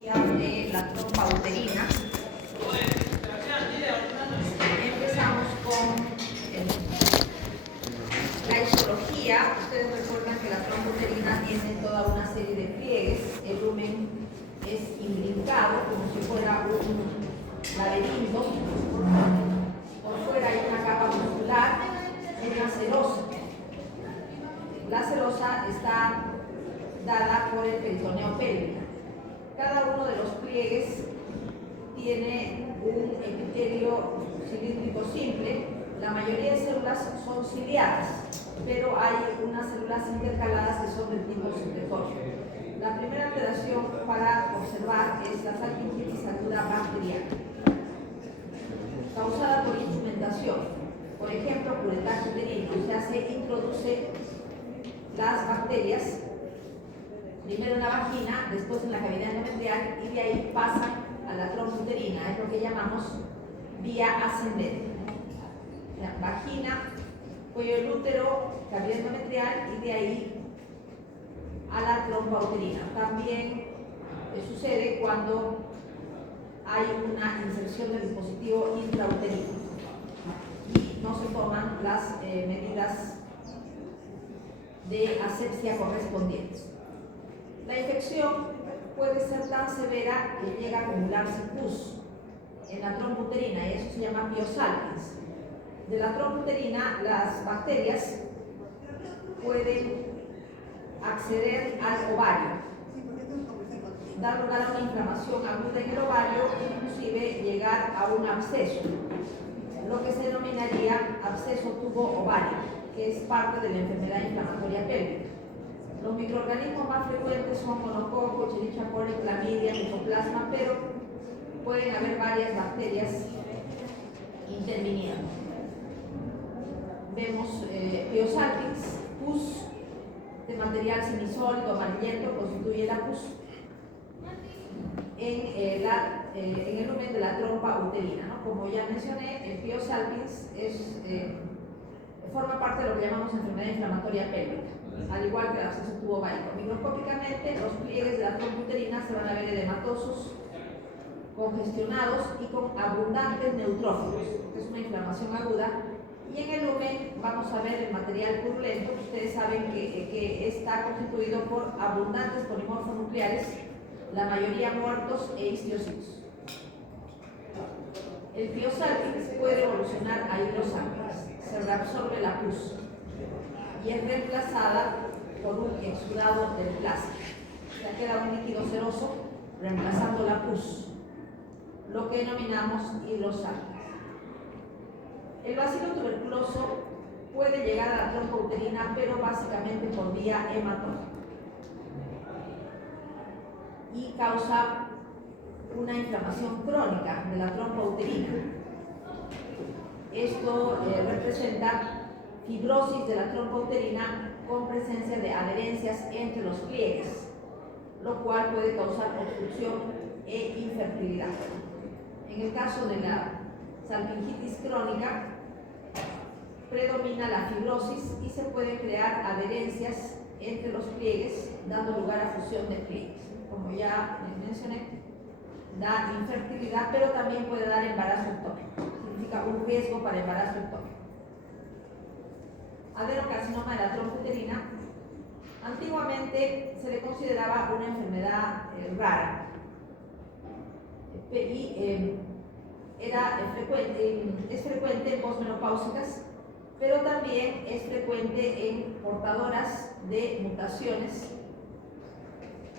De la trompa uterina. Empezamos con la histología. Ustedes recuerdan que la trompa uterina tiene toda una serie de pliegues. El lumen es imbrincado como si fuera un laberinto. Por fuera hay una capa muscular, es la serosa. La serosa está dada por el peritoneo pélvico. Cada uno de los pliegues tiene un epitelio cilíndrico simple. La mayoría de células son ciliadas, pero hay unas células intercaladas que son del tipo secretorio. La primera alteración para observar es la salpingitis aguda bacteriana, causada por instrumentación. Por ejemplo, curetaje uterino, o sea, se introduce las bacterias primero en la vagina, después en la cavidad endometrial y de ahí pasan a la trompa uterina, es lo que llamamos vía ascendente. La vagina, cuello del útero, cavidad endometrial y de ahí a la trompa uterina. También sucede cuando hay una inserción del dispositivo intrauterino y no se toman las medidas de asepsia correspondientes. La infección puede ser tan severa que llega a acumularse pus en la trompa uterina y eso se llama piosalpis. De la trompa uterina, las bacterias pueden acceder al ovario, dar lugar a una inflamación aguda en el ovario, inclusive llegar a un absceso, lo que se denominaría absceso tubo-ovario, que es parte de la enfermedad inflamatoria pélvica. Los microorganismos más frecuentes son monococo, Escherichia coli, clamidia, mycoplasma, pero pueden haber varias bacterias interviniendo. Vemos piosalpis, pus de material semisólido amarillento constituye la pus en el lumen de la trompa uterina, ¿no? Como ya mencioné, el piosalpis forma parte de lo que llamamos enfermedad inflamatoria pélvica, al igual que el absceso tubo-ovárico. Microscópicamente, los pliegues de la trompa uterina se van a ver edematosos, congestionados y con abundantes neutrófilos, que es una inflamación aguda. Y en el lumen vamos a ver el material purulento, que ustedes saben que está constituido por abundantes polimorfos nucleares, la mayoría muertos e histiocitos. El piosalpis puede evolucionar a hidrosalpis, se reabsorbe la pus y es reemplazada por un exudado del plasma. O sea, queda un líquido seroso reemplazando la pus, lo que denominamos hidrosalpis. El bacilo tuberculoso puede llegar a la trompa uterina, pero básicamente por vía hematógena y causa una inflamación crónica de la trompa uterina. Esto representa fibrosis de la trompa uterina con presencia de adherencias entre los pliegues, lo cual puede causar obstrucción e infertilidad. En el caso de la salpingitis crónica, predomina la fibrosis y se pueden crear adherencias entre los pliegues, dando lugar a fusión de pliegues. Como ya les mencioné, da infertilidad, pero también puede dar embarazo ectópico. Significa un riesgo para embarazo ectópico. Adenocarcinoma de la trompa uterina, antiguamente se le consideraba una enfermedad rara y es frecuente en posmenopáusicas, pero también es frecuente en portadoras de mutaciones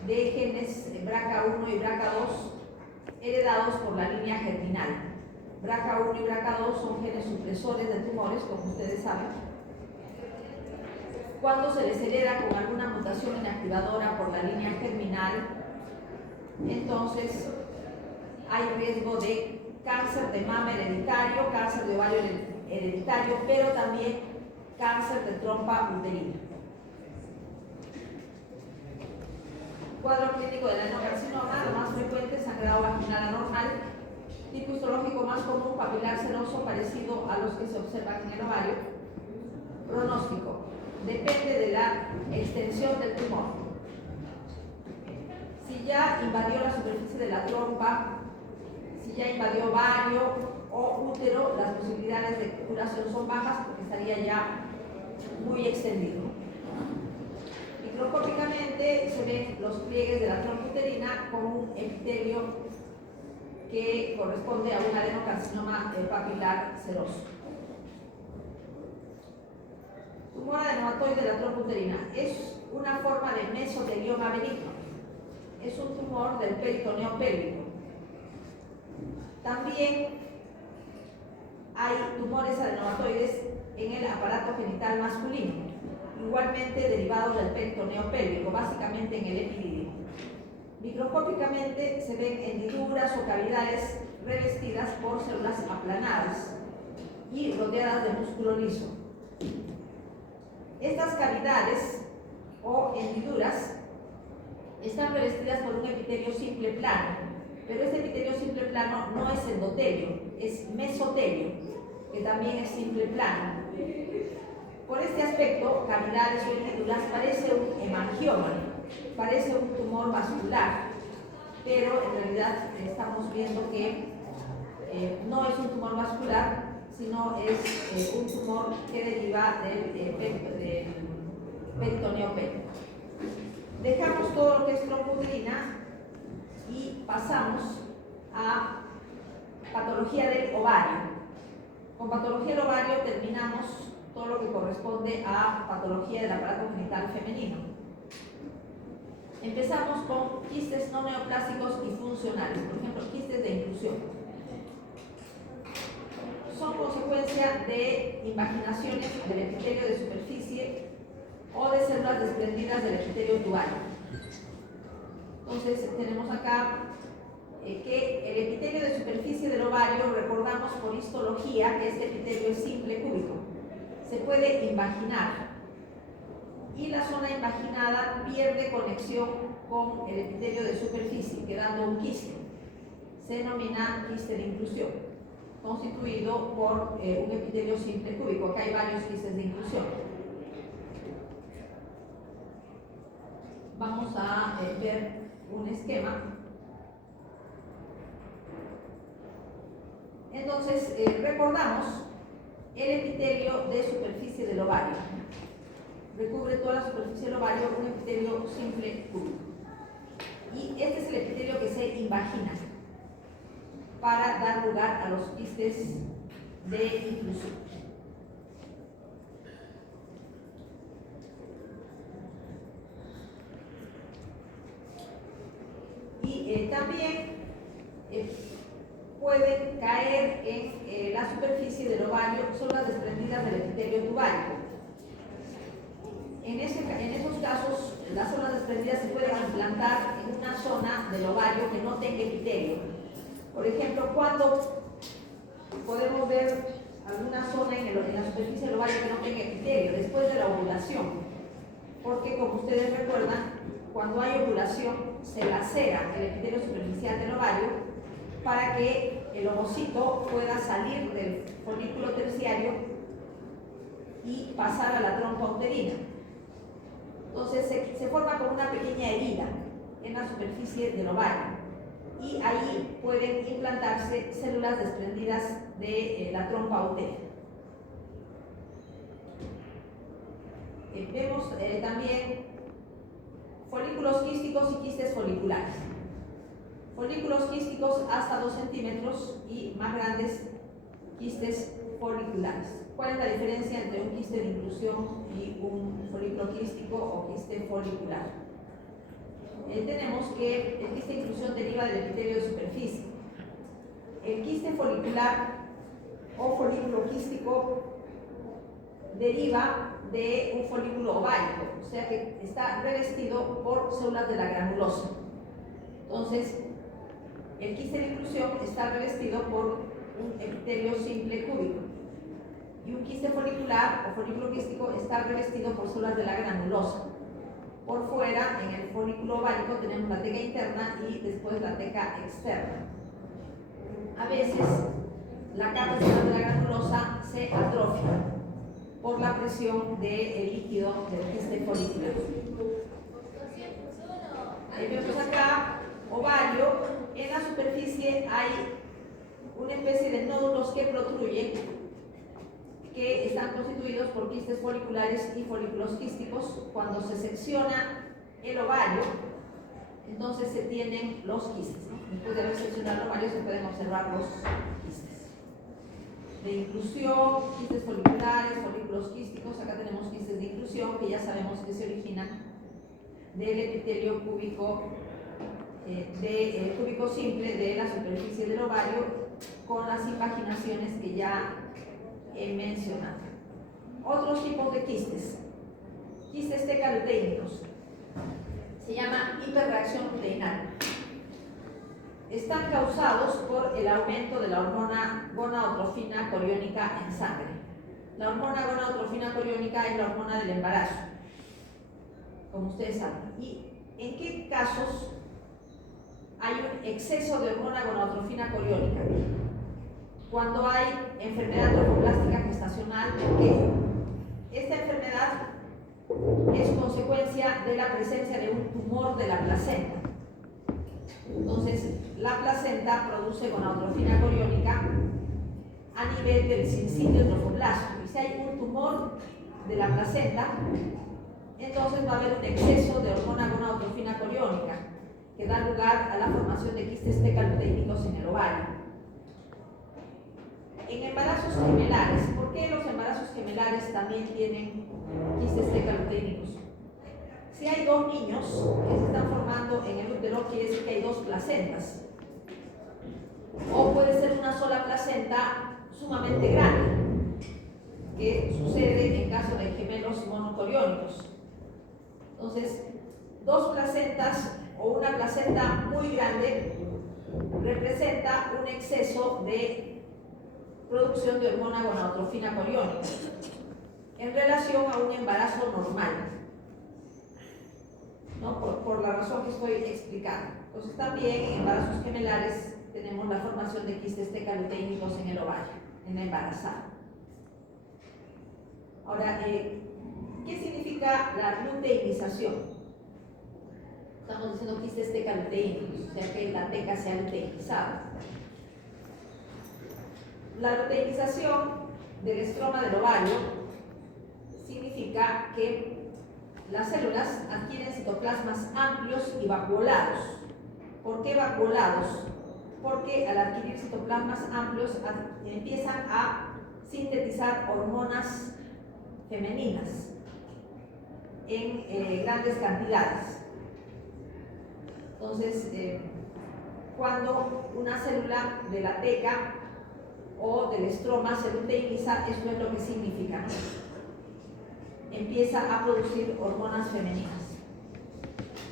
de genes BRCA1 y BRCA2 heredados por la línea germinal. BRCA1 y BRCA2 son genes supresores de tumores, como ustedes saben. Cuando se les hereda con alguna mutación inactivadora por la línea germinal, entonces hay riesgo de cáncer de mama hereditario, cáncer de ovario hereditario, pero también cáncer de trompa uterina. Cuadro clínico del adenocarcinoma, lo más frecuente es sangrado vaginal anormal, tipo histológico más común, papilar seroso parecido a los que se observan en el ovario. Pronóstico, depende de la extensión del tumor. Si ya invadió la superficie de la trompa, si ya invadió ovario o útero, las posibilidades de curación son bajas porque estaría ya muy extendido. Microscópicamente se ven los pliegues de la trompa uterina con un epitelio que corresponde a un adenocarcinoma papilar seroso. Tumor adenomatoide de la trompa uterina es una forma de mesotelioma benigno. Es un tumor del peritoneo pélvico. También hay tumores adenomatoides en el aparato genital masculino, igualmente derivados del peritoneo pélvico, básicamente en el epididio. Microscópicamente se ven hendiduras o cavidades revestidas por células aplanadas y rodeadas de músculo liso. Estas cavidades o hendiduras están revestidas por un epitelio simple plano, pero este epitelio simple plano no es endotelio, es mesotelio, que también es simple plano. Por este aspecto, cavidades o hendiduras parece un hemangioma, parece un tumor vascular, pero en realidad estamos viendo que no es un tumor vascular, sino es un tumor que deriva del peritoneo pélvico. Dejamos todo lo que es trompa uterina y pasamos a patología del ovario. Con patología del ovario terminamos todo lo que corresponde a patología del aparato genital femenino. Empezamos con quistes no neoplásicos y funcionales, por ejemplo, quistes de inclusión. Son consecuencia de invaginaciones del epitelio de superficie o de células desprendidas del epitelio tubario. Entonces tenemos acá que el epitelio de superficie del ovario, recordamos por histología que este epitelio es simple cúbico, se puede invaginar y la zona invaginada pierde conexión con el epitelio de superficie, quedando un quiste. Se denomina quiste de inclusión, constituido por un epitelio simple cúbico. Acá hay varios quistes de inclusión. Vamos a ver un esquema. Entonces, recordamos el epitelio de superficie del ovario. Recubre toda la superficie del ovario un epitelio simple cúbico. Y este es el epitelio que se invagina para dar lugar a los quistes de inclusión. Y también pueden caer en la superficie del ovario células desprendidas del epitelio tubario. En esos casos, las células desprendidas se pueden implantar en una zona del ovario que no tenga epitelio. Por ejemplo, cuando podemos ver alguna zona en la superficie del ovario que no tenga epitelio, después de la ovulación, porque como ustedes recuerdan, cuando hay ovulación se lacera el epitelio superficial del ovario para que el ovocito pueda salir del folículo terciario y pasar a la trompa uterina. Entonces se forma como una pequeña herida en la superficie del ovario y ahí pueden implantarse células desprendidas de la trompa uterina. Vemos también folículos quísticos y quistes foliculares. Folículos quísticos hasta 2 centímetros y más grandes quistes foliculares. ¿Cuál es la diferencia entre un quiste de inclusión y un folículo quístico o quiste folicular? Tenemos que el quiste de inclusión deriva del epitelio de superficie. El quiste folicular o folículo quístico deriva de un folículo ovárico, o sea que está revestido por células de la granulosa. Entonces, el quiste de inclusión está revestido por un epitelio simple cúbico y un quiste folicular o folículo quístico está revestido por células de la granulosa. Por fuera, en el folículo ovárico, tenemos la teca interna y después la teca externa. A veces, la capa externa de la granulosa se atrofia por la presión del líquido del quiste folicular. Ahí vemos acá ovario, en la superficie hay una especie de nódulos que protruyen, que están constituidos por quistes foliculares y folículos quísticos. Cuando se secciona el ovario, entonces se tienen los quistes, ¿no? Después de haber seccionado el ovario se pueden observar los quistes. De inclusión, quistes foliculares, folículos quísticos. Acá tenemos quistes de inclusión que ya sabemos que se originan del epitelio cúbico, cúbico simple de la superficie del ovario, con las impaginaciones que ya he mencionado. Otros tipos de quistes. Quistes tecaluteínicos. Se llama hiperreacción luteinal. Están causados por el aumento de la hormona gonadotrofina coriónica en sangre. La hormona gonadotrofina coriónica es la hormona del embarazo, como ustedes saben. ¿Y en qué casos hay un exceso de hormona gonadotrofina coriónica? Cuando hay enfermedad trofoblástica gestacional, porque esta enfermedad es consecuencia de la presencia de un tumor de la placenta. Entonces, la placenta produce gonadotrofina coriónica a nivel del sincitio trofoblástico. Y si hay un tumor de la placenta, entonces va a haber un exceso de hormona gonadotrofina coriónica que da lugar a la formación de quistes tecaluteínicos en el ovario. En embarazos gemelares, ¿por qué los embarazos gemelares también tienen quistes tecaluteínicos? Si hay dos niños que se están formando en el útero, quiere decir que hay dos placentas. O puede ser una sola placenta sumamente grande, que sucede en caso de gemelos monocoriónicos. Entonces, dos placentas o una placenta muy grande representa un exceso de producción de hormona gonadotrofina coriónica en relación a un embarazo normal, ¿no? Por la razón que estoy explicando. Entonces también en embarazos gemelares tenemos la formación de quistes tecaluteínicos en el ovario, en la embarazada. Ahora, ¿qué significa la luteinización? Estamos diciendo quistes tecaluteínicos, o sea que la teca sea luteinizada. La luteinización del estroma del ovario significa que las células adquieren citoplasmas amplios y vacuolados. ¿Por qué vacuolados? Porque al adquirir citoplasmas amplios empiezan a sintetizar hormonas femeninas en grandes cantidades. Entonces, cuando una célula de la teca o del estroma se luteiniza, esto es lo que significa, ¿no? Empieza a producir hormonas femeninas.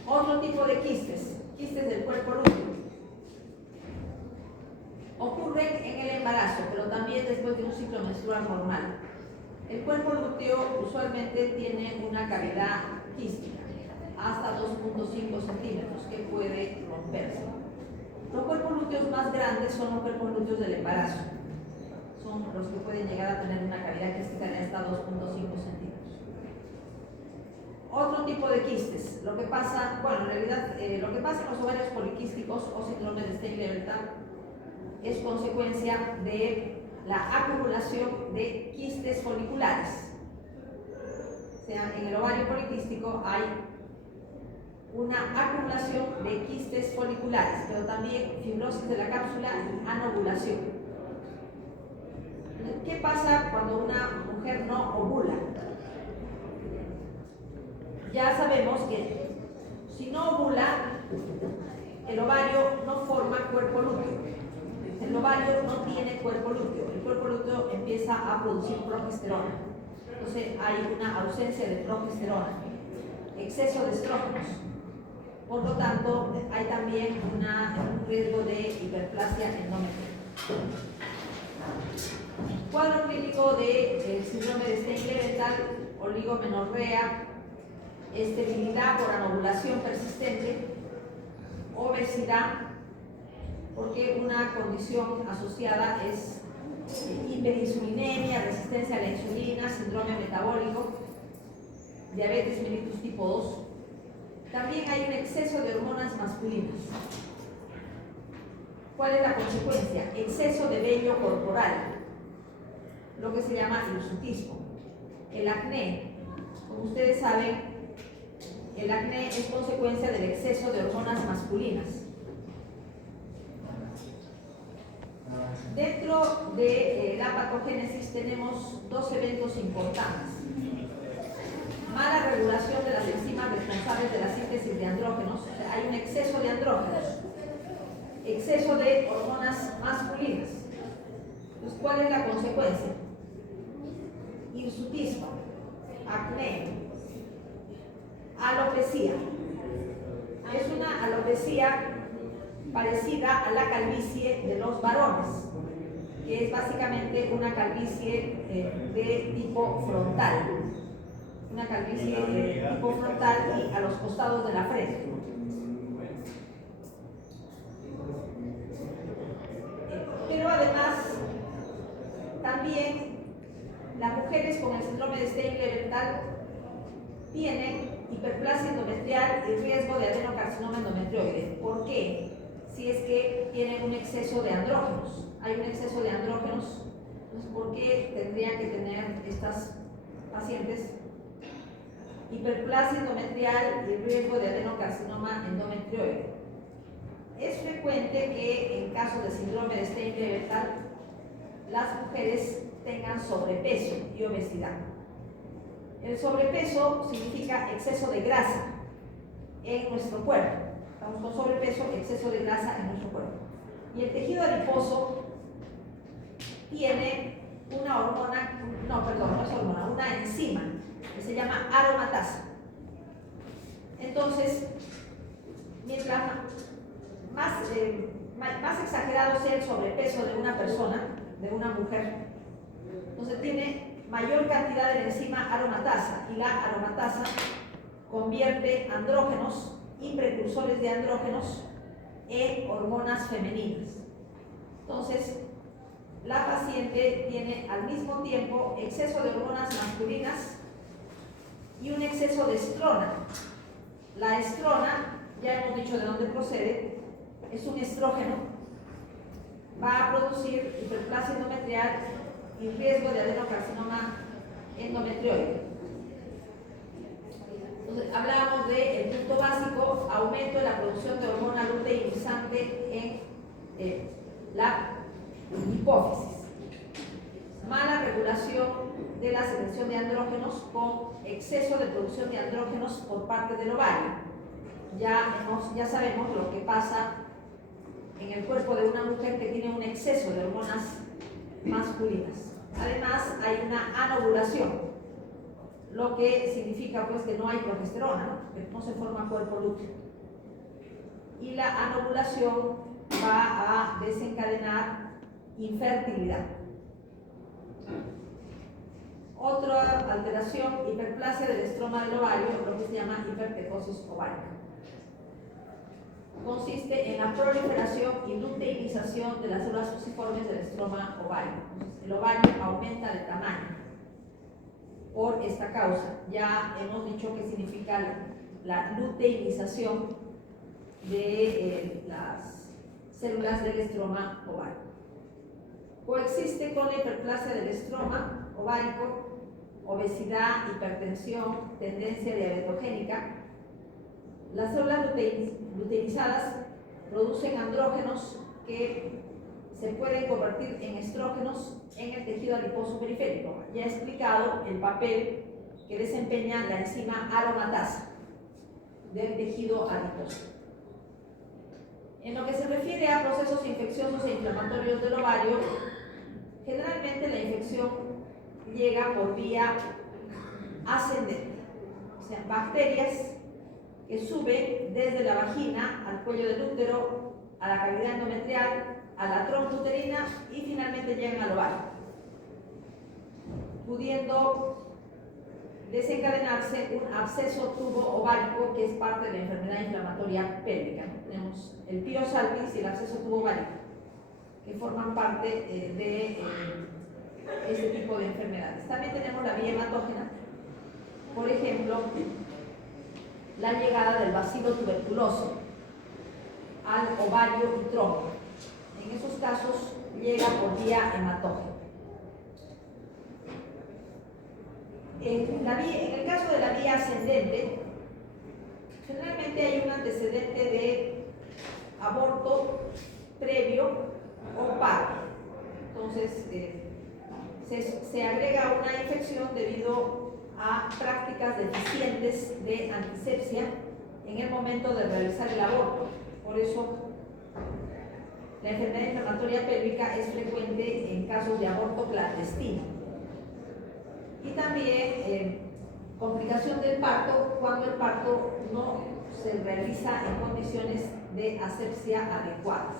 Otro tipo de quistes, quistes del cuerpo lúteo, ocurren en el embarazo, pero también después de un ciclo menstrual normal. El cuerpo lúteo usualmente tiene una cavidad quística hasta 2.5 centímetros que puede romperse. Los cuerpos lúteos más grandes son los cuerpos lúteos del embarazo. Son los que pueden llegar a tener una cavidad quística de hasta 2.5 centímetros. Otro tipo de quistes, lo que pasa, bueno, en realidad lo que pasa en los ovarios poliquísticos o síndrome de Stein-Leventhal es consecuencia de la acumulación de quistes foliculares. O sea, en el ovario poliquístico hay una acumulación de quistes foliculares, pero también fibrosis de la cápsula y anovulación. ¿Qué pasa cuando una mujer no ovula? Ya sabemos que si no ovula, el ovario no forma cuerpo lúteo. El ovario no tiene cuerpo lúteo. El cuerpo lúteo empieza a producir progesterona. Entonces hay una ausencia de progesterona, exceso de estrógenos. Por lo tanto, hay también un riesgo de hiperplasia endometrial. Cuadro clínico de síndrome de Stein-Leventhal, oligomenorrea, esterilidad por anovulación persistente, obesidad, porque una condición asociada es hiperinsulinemia, resistencia a la insulina, síndrome metabólico, diabetes mellitus tipo 2. también hay un exceso de hormonas masculinas. ¿Cuál es la consecuencia? Exceso de vello corporal, lo que se llama hirsutismo. El acné, como ustedes saben, el acné es consecuencia del exceso de hormonas masculinas. Dentro de la patogénesis tenemos dos eventos importantes. Mala regulación de las enzimas responsables de la síntesis de andrógenos. O sea, hay un exceso de andrógenos, exceso de hormonas masculinas. Entonces, ¿cuál es la consecuencia? Hirsutismo, acné, alopecia. Es una alopecia parecida a la calvicie de los varones, que es básicamente una calvicie de tipo frontal. Una calvicie de tipo frontal y a los costados de la frente. Pero además, también las mujeres con el síndrome de Stein-Leventhal tienen hiperplasia endometrial y riesgo de adenocarcinoma endometrioide. ¿Por qué? Si es que tienen un exceso de andrógenos. Hay un exceso de andrógenos, entonces ¿por qué tendrían que tener estas pacientes hiperplasia endometrial y riesgo de adenocarcinoma endometrioide? Es frecuente que en caso de síndrome de Stein-Leventhal las mujeres tengan sobrepeso y obesidad. El sobrepeso significa exceso de grasa en nuestro cuerpo. Estamos con sobrepeso, exceso de grasa en nuestro cuerpo. Y el tejido adiposo tiene una hormona, no es hormona, una enzima que se llama aromatasa. Entonces, mientras más exagerado sea el sobrepeso de una persona, de una mujer, entonces tiene mayor cantidad de la enzima aromatasa, y la aromatasa convierte andrógenos y precursores de andrógenos en hormonas femeninas. Entonces, la paciente tiene al mismo tiempo exceso de hormonas masculinas y un exceso de estrona. La estrona, ya hemos dicho de dónde procede, es un estrógeno, va a producir hiperplasia endometrial y riesgo de adenocarcinoma endometrioide. Entonces, hablábamos del punto básico, aumento de la producción de hormona luteinizante en la hipófisis. Mala regulación de la secreción de andrógenos con exceso de producción de andrógenos por parte del ovario. Ya sabemos lo que pasa en el cuerpo de una mujer que tiene un exceso de hormonas masculinas. Además, hay una anovulación, lo que significa pues que no hay progesterona, ¿no? Que no se forma cuerpo lúteo. Y la anovulación va a desencadenar infertilidad. Otra alteración, hiperplasia del estroma del ovario, lo que se llama hipertecosis ovárica. Consiste en la proliferación y luteinización de las células fusiformes del estroma ovario. Entonces, el ovario aumenta de tamaño por esta causa. Ya hemos dicho qué significa la luteinización de las células del estroma ovárico. Coexiste con la hiperplasia del estroma ovárico, obesidad, hipertensión, tendencia diabetogénica. Las células luteinizadas producen andrógenos que se pueden convertir en estrógenos en el tejido adiposo periférico. Ya he explicado el papel que desempeña la enzima aromatasa del tejido adiposo. En lo que se refiere a procesos infecciosos e inflamatorios del ovario, generalmente la infección llega por vía ascendente, o sea, bacterias que suben desde la vagina al cuello del útero, a la cavidad endometrial, a la trompa uterina y finalmente llegan al ovario, pudiendo desencadenarse un absceso tubo ovárico que es parte de la enfermedad inflamatoria pélvica. Tenemos el pío salpis y el absceso tubo ovárico, que forman parte de este tipo de enfermedades. También tenemos la vía hematógena, por ejemplo, la llegada del bacilo tuberculoso al ovario y tronco. En esos casos llega por vía hematógena. En el caso de la vía ascendente, generalmente hay un antecedente de aborto previo o parto. Entonces, se agrega una infección debido a prácticas deficientes de antisepsia en el momento de realizar el aborto. Por eso, la enfermedad inflamatoria pélvica es frecuente en casos de aborto clandestino. Y también complicación del parto cuando el parto no se realiza en condiciones de asepsia adecuadas.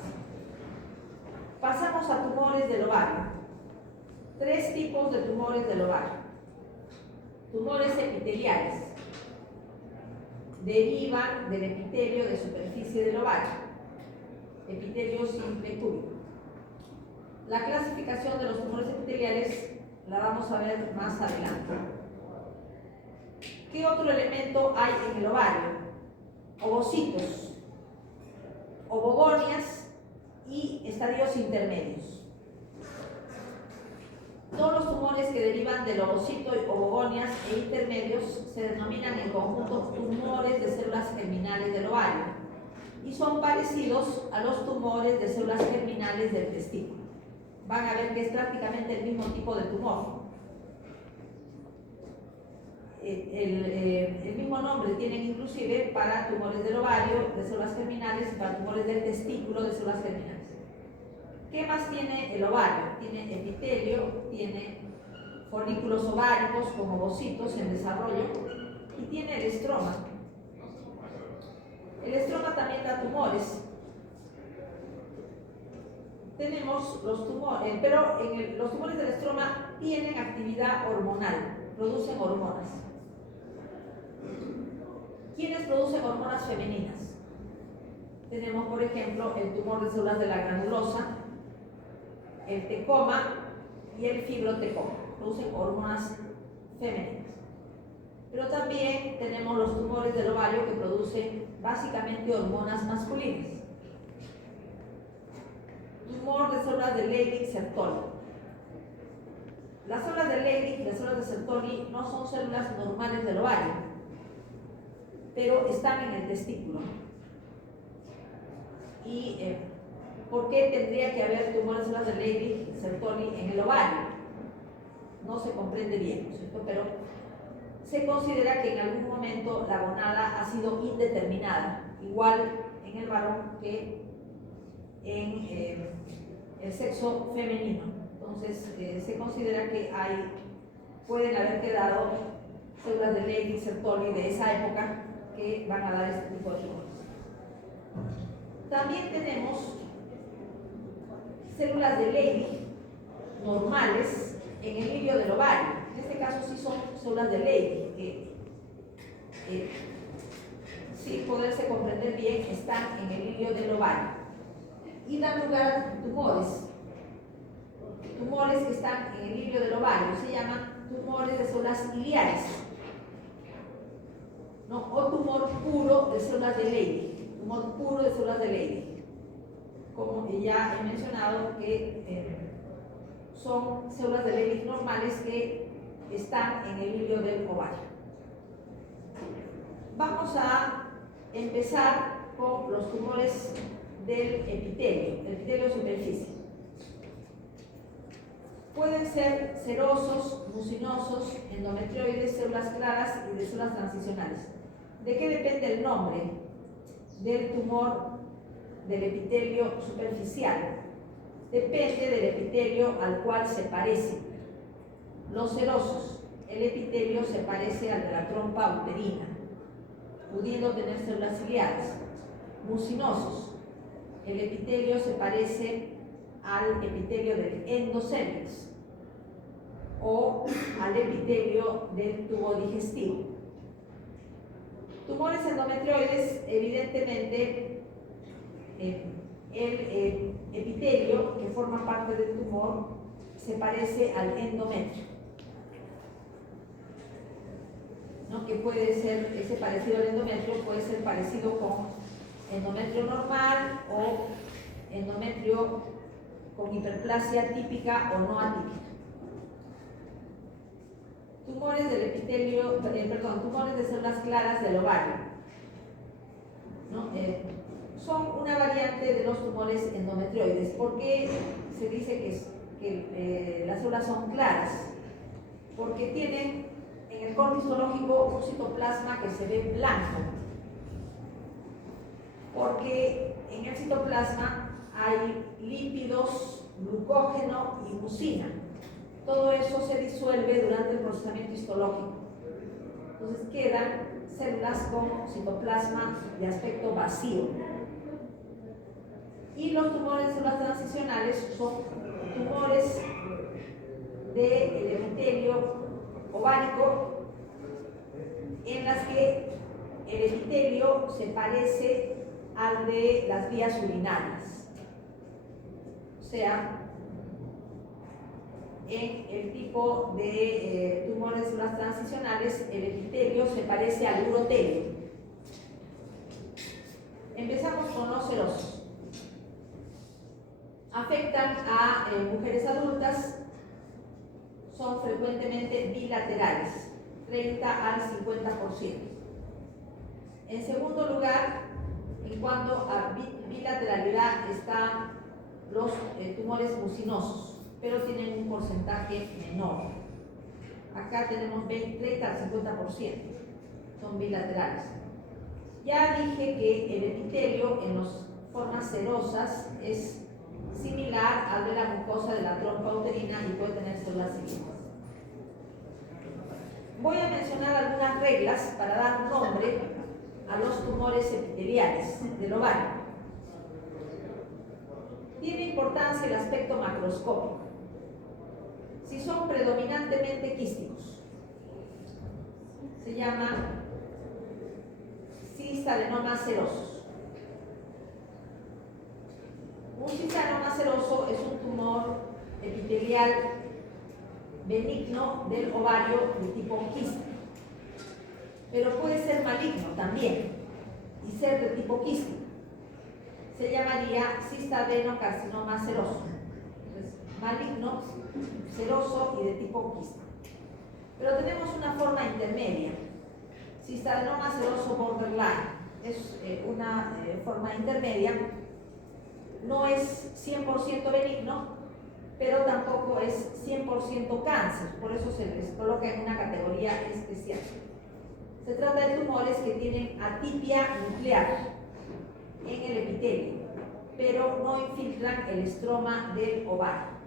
Pasamos a tumores del ovario. 3 tipos de tumores del ovario. Tumores epiteliales. Derivan del epitelio de superficie del ovario. Epitelio simple cúbico. La clasificación de los tumores epiteliales la vamos a ver más adelante. ¿Qué otro elemento hay en el ovario? Ovocitos, ovogonias y estadios intermedios. Todos los tumores que derivan del ovocito, ovogonias e intermedios se denominan en conjunto tumores de células germinales del ovario y son parecidos a los tumores de células germinales del testículo. Van a ver que es prácticamente el mismo tipo de tumor. El mismo nombre tienen inclusive para tumores del ovario de células germinales y para tumores del testículo de células germinales. ¿Qué más tiene el ovario? Tiene epitelio, tiene folículos ováricos como ovocitos en desarrollo y tiene el estroma. El estroma también da tumores. Tenemos los tumores, pero los tumores del estroma tienen actividad hormonal, producen hormonas. ¿Quiénes producen hormonas femeninas? Tenemos, por ejemplo, el tumor de células de la granulosa, el tecoma y el fibrotecoma. Producen hormonas femeninas. Pero también tenemos los tumores del ovario que producen básicamente hormonas masculinas. Tumor de células de Leydig-Sertoli. Las células de Leydig y las células de Sertoli no son células normales del ovario, pero están en el testículo. ¿Y por qué tendría que haber tumores de células de Leydig-Sertoli en el ovario? No se comprende bien, ¿no es cierto? Pero se considera que en algún momento la gonada ha sido indeterminada, igual en el varón que en el sexo femenino. Entonces se considera que pueden haber quedado células de Leydig-Sertoli de esa época que van a dar este tipo de tumores. También tenemos células de Leydig normales en el hilio del ovario. En este caso sí son células de Leydig que sin poderse comprender bien están en el hilio del ovario y dan lugar a tumores. Tumores que están en el hilio del ovario se llaman tumores de células iliares, ¿no? O tumor puro de células de Leydig, tumor puro de células de Leydig. Como ya he mencionado que son células de Leydig normales que están en el hilio del ovario. Vamos a empezar con los tumores del epitelio superficie. Pueden ser serosos, mucinosos, endometrioides, células claras y de células transicionales. ¿De qué depende el nombre del tumor del epitelio superficial? Depende del epitelio al cual se parece. Los serosos, el epitelio se parece al de la trompa uterina, pudiendo tener células ciliares. Mucinosos, el epitelio se parece al epitelio del endocérvix o al epitelio del tubo digestivo. Tumores endometrioides, evidentemente el epitelio que forma parte del tumor se parece al endometrio. ¿no? Que puede ser, ese parecido al endometrio puede ser parecido con endometrio normal o endometrio con hiperplasia típica o no atípica. Tumores del epitelio, tumores de células claras del ovario, ¿no? Son una variante de los tumores endometrioides. ¿Por qué se dice que las células son claras? Porque tienen en el corte histológico un citoplasma que se ve blanco. Porque en el citoplasma hay lípidos, glucógeno y mucina. Todo eso se disuelve durante el procesamiento histológico. Entonces quedan células con citoplasma de aspecto vacío. Y los tumores de células transicionales son tumores del epitelio ovárico en las que el epitelio se parece al de las vías urinarias. O sea, en el tipo de tumores de células transicionales, el epitelio se parece al urotelio. Empezamos con los serosos. Afectan a mujeres adultas, son frecuentemente bilaterales, 30 al 50%. En segundo lugar, en cuanto a bilateralidad, están los tumores mucinosos, pero tienen un porcentaje menor. Acá tenemos 30 al 50%, son bilaterales. Ya dije que el epitelio en las formas serosas es similar al de la mucosa de la trompa uterina y puede tener células siguientes. Voy a mencionar algunas reglas para dar nombre a los tumores epiteliales del ovario. Tiene importancia el aspecto macroscópico. Si son predominantemente quísticos, se llama cistadenomas serosos. Un cistanoma seroso es un tumor epitelial benigno del ovario de tipo quístico, pero puede ser maligno también y ser de tipo quístico. Se llamaría cistadenocarcinoma seroso. Entonces, maligno, seroso y de tipo quístico. Pero tenemos una forma intermedia, cistadenoma seroso borderline. Es una forma intermedia. No es 100% benigno, pero tampoco es 100% cáncer, por eso se les coloca en una categoría especial. Se trata de tumores que tienen atipia nuclear en el epitelio, pero no infiltran el estroma del ovario.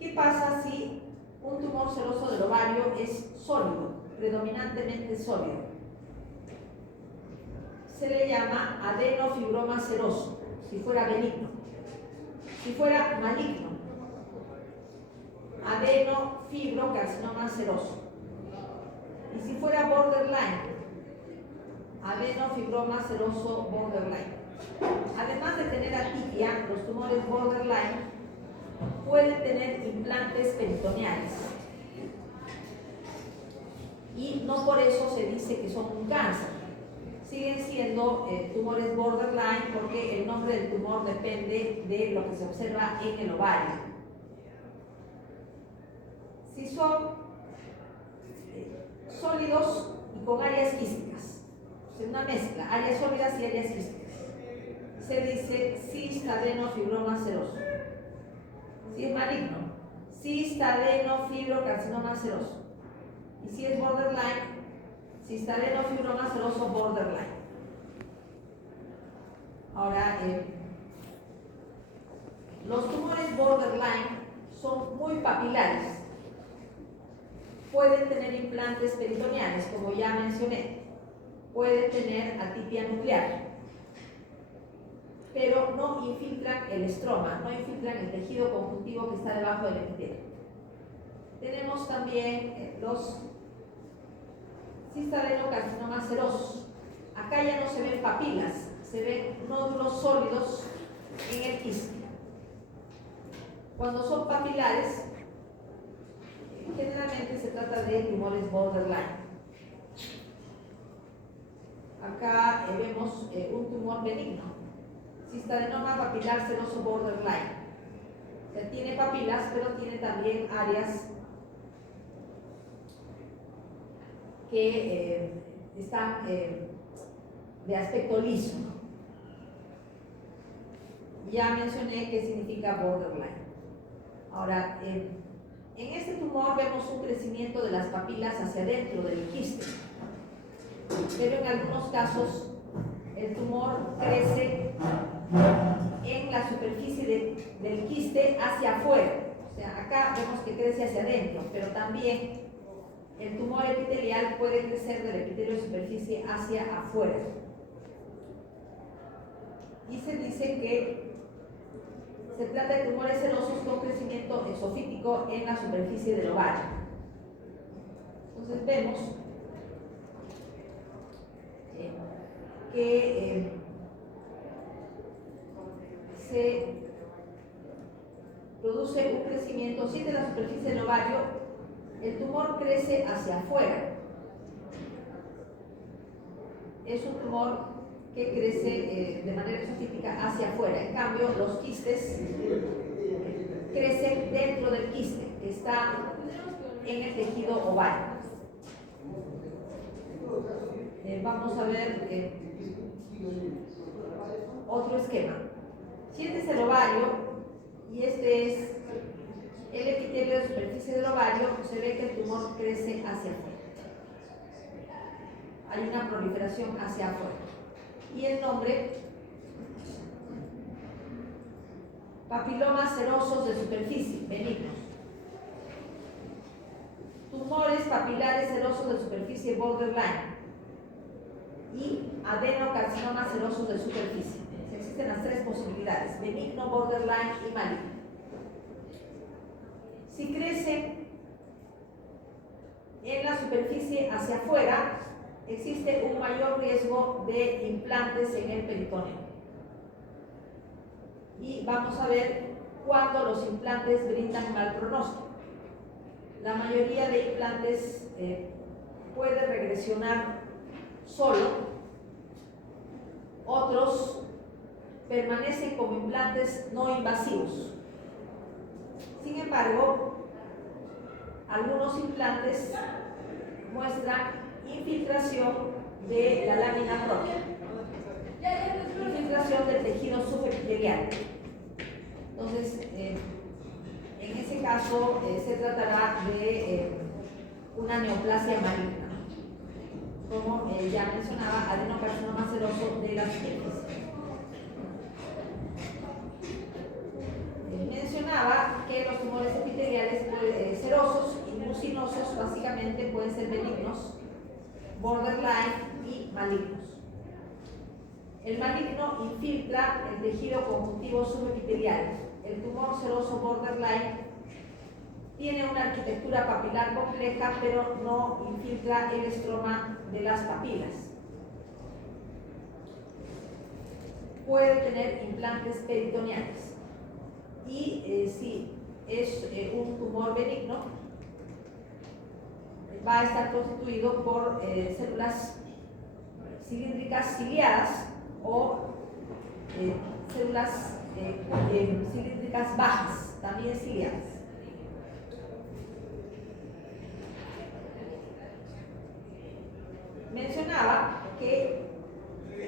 ¿Qué pasa si un tumor seroso del ovario es sólido, predominantemente sólido? Se le llama adenofibroma seroso, si fuera benigno. Si fuera maligno, adenofibrocarcinoma seroso. Y si fuera borderline, adenofibroma seroso borderline. Además de tener atipia, los tumores borderline pueden tener implantes peritoneales. Y no por eso se dice que son un cáncer. Siguen siendo tumores borderline porque el nombre del tumor depende de lo que se observa en el ovario. Si son sólidos y con áreas quísticas, o sea, una mezcla, áreas sólidas y áreas quísticas, se dice cistadenofibroma seroso. Si es maligno, cistadenofibroccarcinoma seroso. Y si es borderline, cistadenofibroma seroso borderline. Ahora, los tumores borderline son muy papilares. Pueden tener implantes peritoneales, como ya mencioné. Pueden tener atipia nuclear. Pero no infiltran el estroma, no infiltran el tejido conjuntivo que está debajo del epitelio. Tenemos también los cistadenocarcinomas serosos. Acá ya no se ven papilas, se ven nódulos sólidos en el quiste. Cuando son papilares, Generalmente se trata de tumores borderline. Acá vemos un tumor benigno, cistadenoma papilar seroso borderline. O sea, tiene papilas, pero tiene también áreas que están de aspecto liso. Ya mencioné qué significa borderline. Ahora, en este tumor vemos un crecimiento de las papilas hacia adentro del quiste, pero en algunos casos el tumor crece en la superficie del quiste hacia afuera. O sea, acá vemos que crece hacia adentro, pero también el tumor epitelial puede crecer del epitelio de superficie hacia afuera. Y se dice que se trata de tumores serosos con crecimiento exofítico en la superficie del ovario. Entonces vemos que se produce un crecimiento, si de la superficie del ovario, el tumor crece hacia afuera. Es un tumor que crece de manera exofítica hacia afuera. En cambio, los quistes crecen dentro del quiste, que está en el tejido ovario. Vamos a ver otro esquema. Si este es el ovario y este es el epitelio de superficie del ovario, se ve que el tumor crece hacia afuera. Hay una proliferación hacia afuera. Y el nombre, papilomas serosos de superficie, benignos. Tumores papilares serosos de superficie borderline y adenocarcinomas serosos de superficie. Existen las tres posibilidades: benigno, borderline y maligno. Si crece en la superficie hacia afuera, existe un mayor riesgo de implantes en el peritoneo. Y vamos a ver cuándo los implantes brindan mal pronóstico. La mayoría de implantes puede regresionar solo, otros permanecen como implantes no invasivos. Sin embargo, algunos implantes muestran infiltración de la lámina propia, infiltración del tejido subepitelial. Entonces, en ese caso se tratará de una neoplasia maligna, como ya mencionaba, adenocarcinoma seroso de la superficie. Mencionaba que los tumores epiteliales serosos y mucinosos básicamente pueden ser benignos, borderline y malignos. El maligno infiltra el tejido conjuntivo subepitelial. El tumor seroso borderline tiene una arquitectura papilar compleja, pero no infiltra el estroma de las papilas. Puede tener implantes peritoneales. Y si es un tumor benigno, va a estar constituido por células cilíndricas ciliadas o células cilíndricas bajas, también ciliadas. Mencionaba que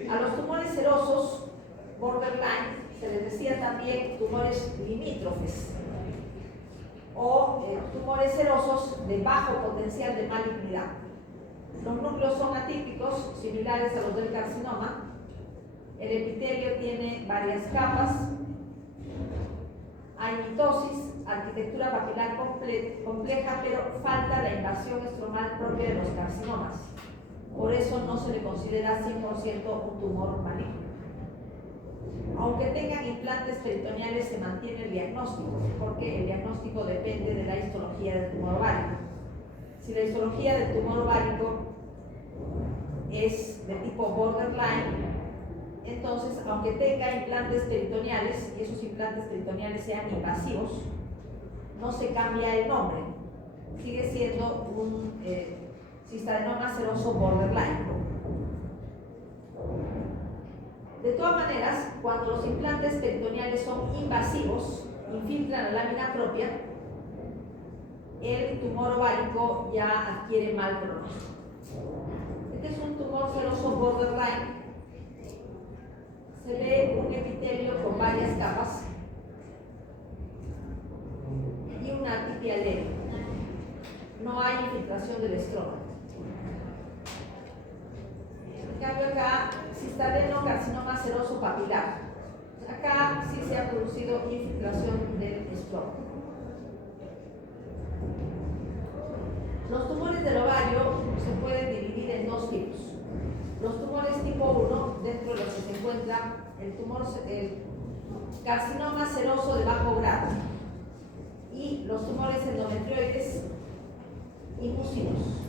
a los tumores serosos borderline se les decía también tumores limítrofes o tumores serosos de bajo potencial de malignidad. Los núcleos son atípicos, similares a los del carcinoma. El epitelio tiene varias capas, hay mitosis, arquitectura papilar compleja, pero falta la invasión estromal propia de los carcinomas. Por eso no se le considera 100% un tumor maligno. Aunque tengan implantes peritoneales, se mantiene el diagnóstico, porque el diagnóstico depende de la histología del tumor ovárico. Si la histología del tumor ovárico es de tipo borderline, entonces, aunque tenga implantes peritoneales y esos implantes peritoneales sean invasivos, no se cambia el nombre. sigue siendo un cistadenoma seroso borderline. De todas maneras, cuando los implantes peritoneales son invasivos, infiltran la lámina propia, el tumor ovárico ya adquiere mal pronóstico. Este es un tumor seroso borderline. Se ve un epitelio con varias capas y una artipialera. No hay infiltración del estroma. En cambio acá, cistadenocarcinoma seroso papilar. Acá sí se ha producido infiltración del estroma. Los tumores del ovario se pueden dividir en dos tipos. Los tumores tipo 1, dentro de los que se encuentra el carcinoma seroso de bajo grado, y los tumores endometrioides y mucinos.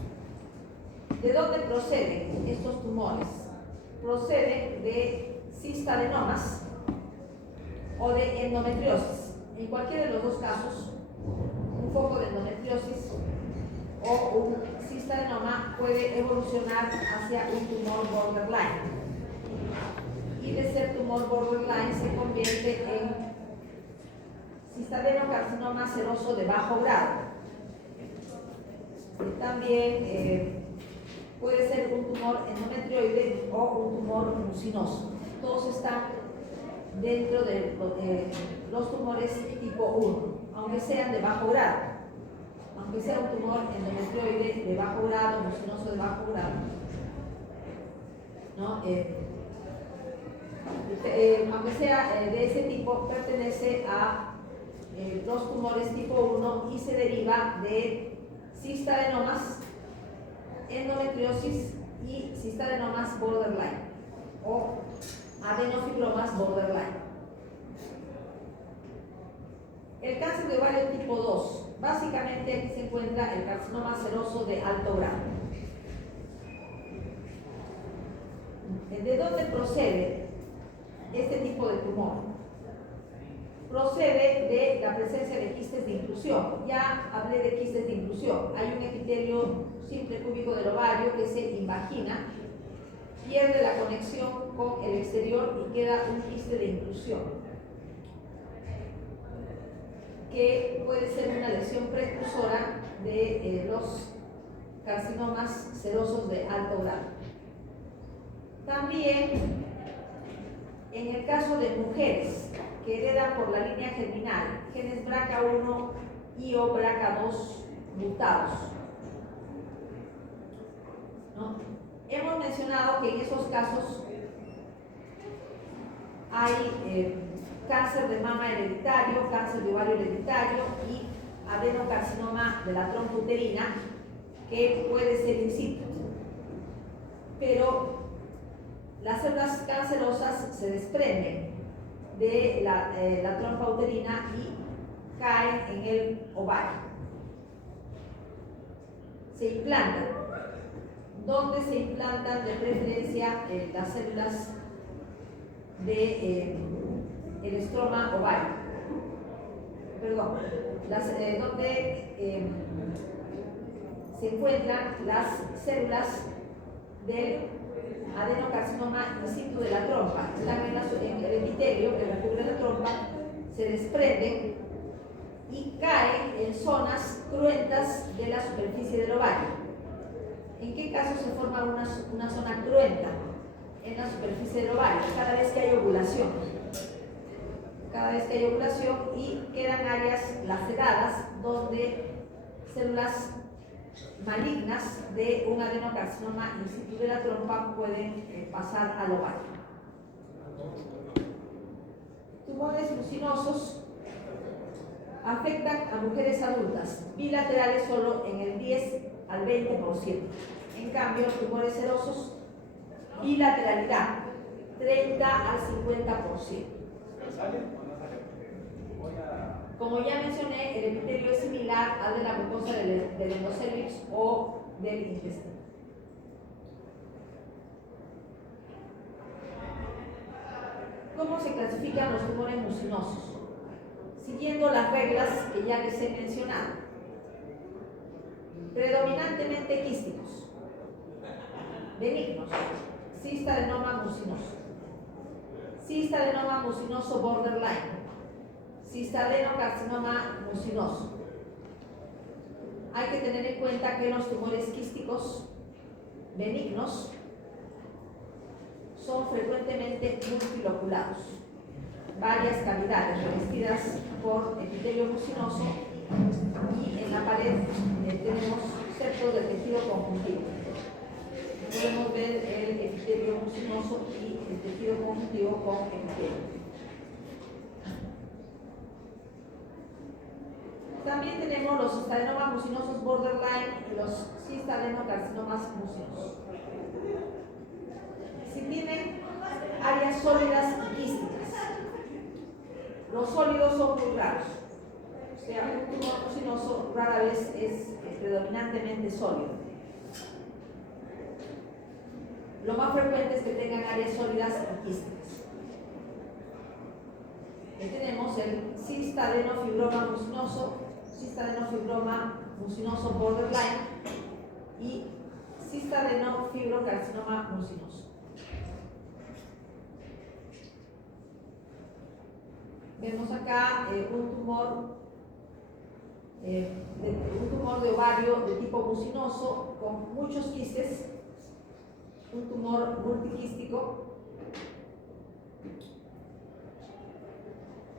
¿De dónde proceden estos tumores? Proceden de cistadenomas o de endometriosis. En cualquiera de los dos casos, un foco de endometriosis o un cistadenoma puede evolucionar hacia un tumor borderline. Y de ser tumor borderline se convierte en cistadenocarcinoma seroso de bajo grado. También puede ser un tumor endometrioide o un tumor mucinoso. Todos están dentro de los tumores tipo 1, aunque sean de bajo grado. Aunque sea un tumor endometrioide de bajo grado, mucinoso de bajo grado, ¿no? Aunque sea de ese tipo, pertenece a los tumores tipo 1 y se deriva de cistadenomas, endometriosis y cistadenomas borderline o adenofibromas borderline. El cáncer de ovario tipo 2. Básicamente aquí se encuentra el carcinoma seroso de alto grado. ¿De dónde procede este tipo de tumor? Procede de la presencia de quistes de inclusión. Ya hablé de quistes de inclusión. Hay un epitelio simple cúbico del ovario que se invagina, pierde la conexión con el exterior y queda un quiste de inclusión, que puede ser una lesión precursora de los carcinomas serosos de alto grado. También, en el caso de mujeres que heredan por la línea germinal genes BRCA1 y o BRCA2 mutados, ¿no? Hemos mencionado que en esos casos hay cáncer de mama hereditario, cáncer de ovario hereditario y adenocarcinoma de la trompa uterina, que puede ser in situ. Pero las células cancerosas se desprenden de la trompa uterina y caen en el ovario. Se implantan. ¿Dónde se implantan de preferencia las células de el estroma ovario? Perdón, donde se encuentran las células del adenocarcinoma in situ de la trompa. Están en el epitelio que recubre la trompa, se desprenden y caen en zonas cruentas de la superficie del ovario. ¿En qué caso se forma una zona cruenta en la superficie del ovario? Cada vez que hay ovulación. Cada vez que hay ovulación y quedan áreas laceradas donde células malignas de un adenocarcinoma in situ de la trompa pueden pasar al ovario. Tumores mucinosos afectan a mujeres adultas, bilaterales solo en el 10 al 20%. En cambio, tumores serosos, bilateralidad, 30 al 50%. Como ya mencioné, el epitelio es similar al de la mucosa del endocervix o del intestino. ¿Cómo se clasifican los tumores mucinosos? Siguiendo las reglas que ya les he mencionado. predominantemente quísticos, benignos, cistadenoma mucinoso, cistadenoma mucinoso borderline, cistadenocarcinoma mucinoso. Hay que tener en cuenta que los tumores quísticos benignos son frecuentemente multiloculados, varias cavidades revestidas por epitelio mucinoso, y en la pared tenemos septos del tejido conjuntivo. Podemos ver el epitelio mucinoso y el tejido conjuntivo con epitelio. También tenemos los cistadenomas mucinosos borderline y los cistadenocarcinomas mucinosos. Si tienen áreas sólidas y quísticas, los sólidos son muy raros. O sea, un tumor mucinoso rara vez es predominantemente sólido. Lo más frecuente es que tengan áreas sólidas y quísticas. Tenemos el cistadenofibromas mucinoso, cistadenofibromas mucinoso borderline y cistadenofibrocarcinoma mucinoso. Vemos acá un tumor de ovario de tipo mucinoso con muchos quistes, un tumor multiquístico.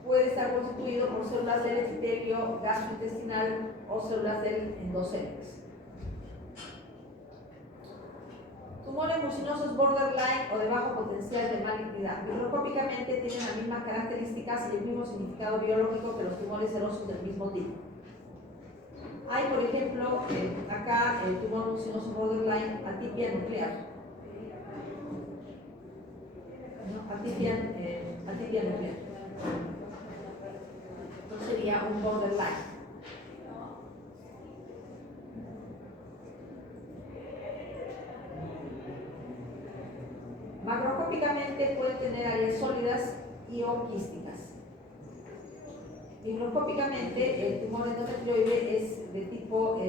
Puede estar constituido por células del epitelio gastrointestinal o células del endocélico. Tumores mucinosos borderline o de bajo potencial de malignidad. Microscópicamente tienen las mismas características y el mismo significado biológico que los tumores serosos del mismo tipo. Hay, por ejemplo, acá el tumor mucinoso borderline atipia nuclear. Atipia nuclear. Entonces sería un borderline. Macroscópicamente puede tener áreas sólidas y o quísticas. Microscópicamente el tumor endometrioide es de tipo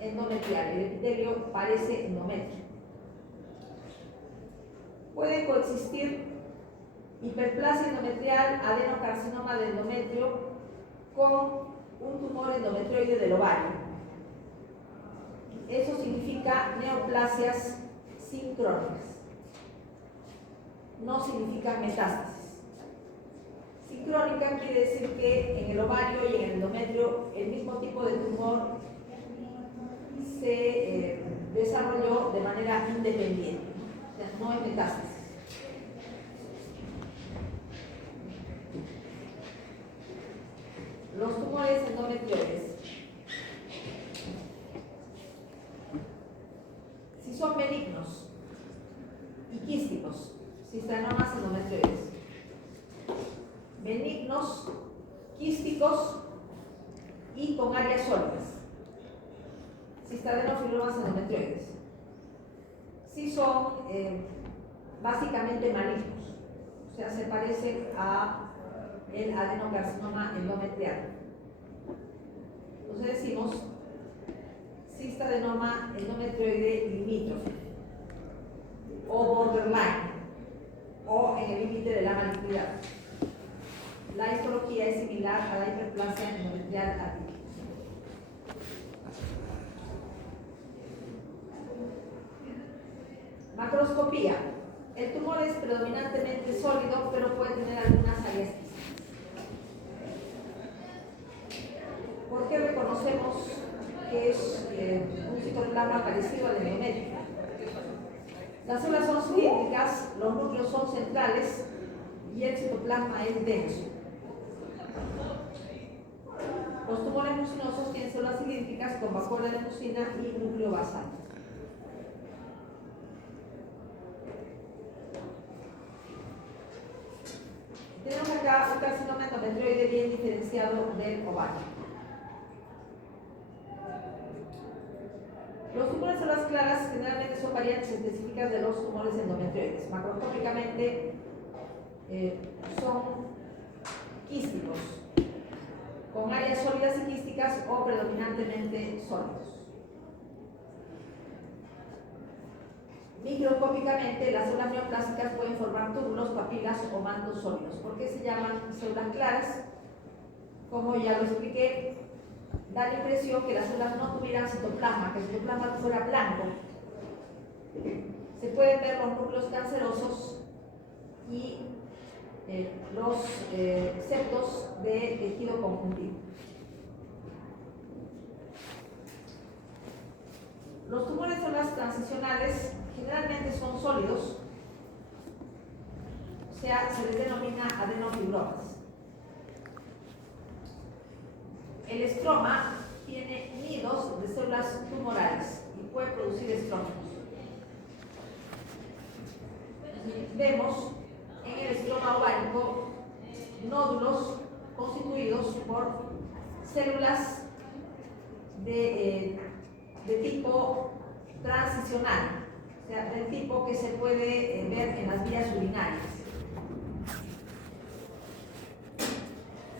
endometrial. El epitelio parece endometrio. Puede coexistir hiperplasia endometrial, adenocarcinoma de endometrio con un tumor endometrioide del ovario. Eso significa neoplasias sincrónicas. No significa metástasis. Sincrónica quiere decir que en el ovario y en el endometrio el mismo tipo de tumor se desarrolló de manera independiente. O sea, no es metástasis. Los tumores endometrioides, si son benignos y quísticos, cistadenomas endometrioides, benignos, quísticos y con áreas sólidas, cistadenofibromas endometrioides, si son básicamente malignos, o sea, se parecen a el adenocarcinoma endometrial. Entonces decimos cistadenoma endometrioide limítrofe o borderline o en el límite de la malignidad. La histología es similar a la hiperplasia endometrial atípica. Macroscopía. El tumor es predominantemente sólido, pero puede tener algunas áreas quísticas. ¿Por qué reconocemos que es un citoplasma parecido al endometrio? Las células son cilíndricas, los núcleos son centrales y el citoplasma es denso. Los tumores mucinosos tienen células cilíndricas con vacuola de mucina y núcleo basal. Tenemos acá un carcinoma endometrioide bien diferenciado del ovario. Los tumores de células claras generalmente son variantes específicas de los tumores endometrioides. Macroscópicamente son quísticos, con áreas sólidas y quísticas o predominantemente sólidos. microscópicamente las células neoplásicas pueden formar túbulos, papilas o mantos sólidos. ¿Por qué se llaman células claras? Como ya lo expliqué, da la impresión que las células no tuvieran citoplasma, que el citoplasma fuera blanco. Se pueden ver los núcleos cancerosos y los septos de tejido conjuntivo. Los tumores de células transicionales generalmente son sólidos, o sea, se les denomina adenofibromas. El estroma tiene nidos de células tumorales y puede producir estrómenos. Vemos en el estroma ovárico nódulos constituidos por células de tipo transicional, o sea, del tipo que se puede ver en las vías urinarias.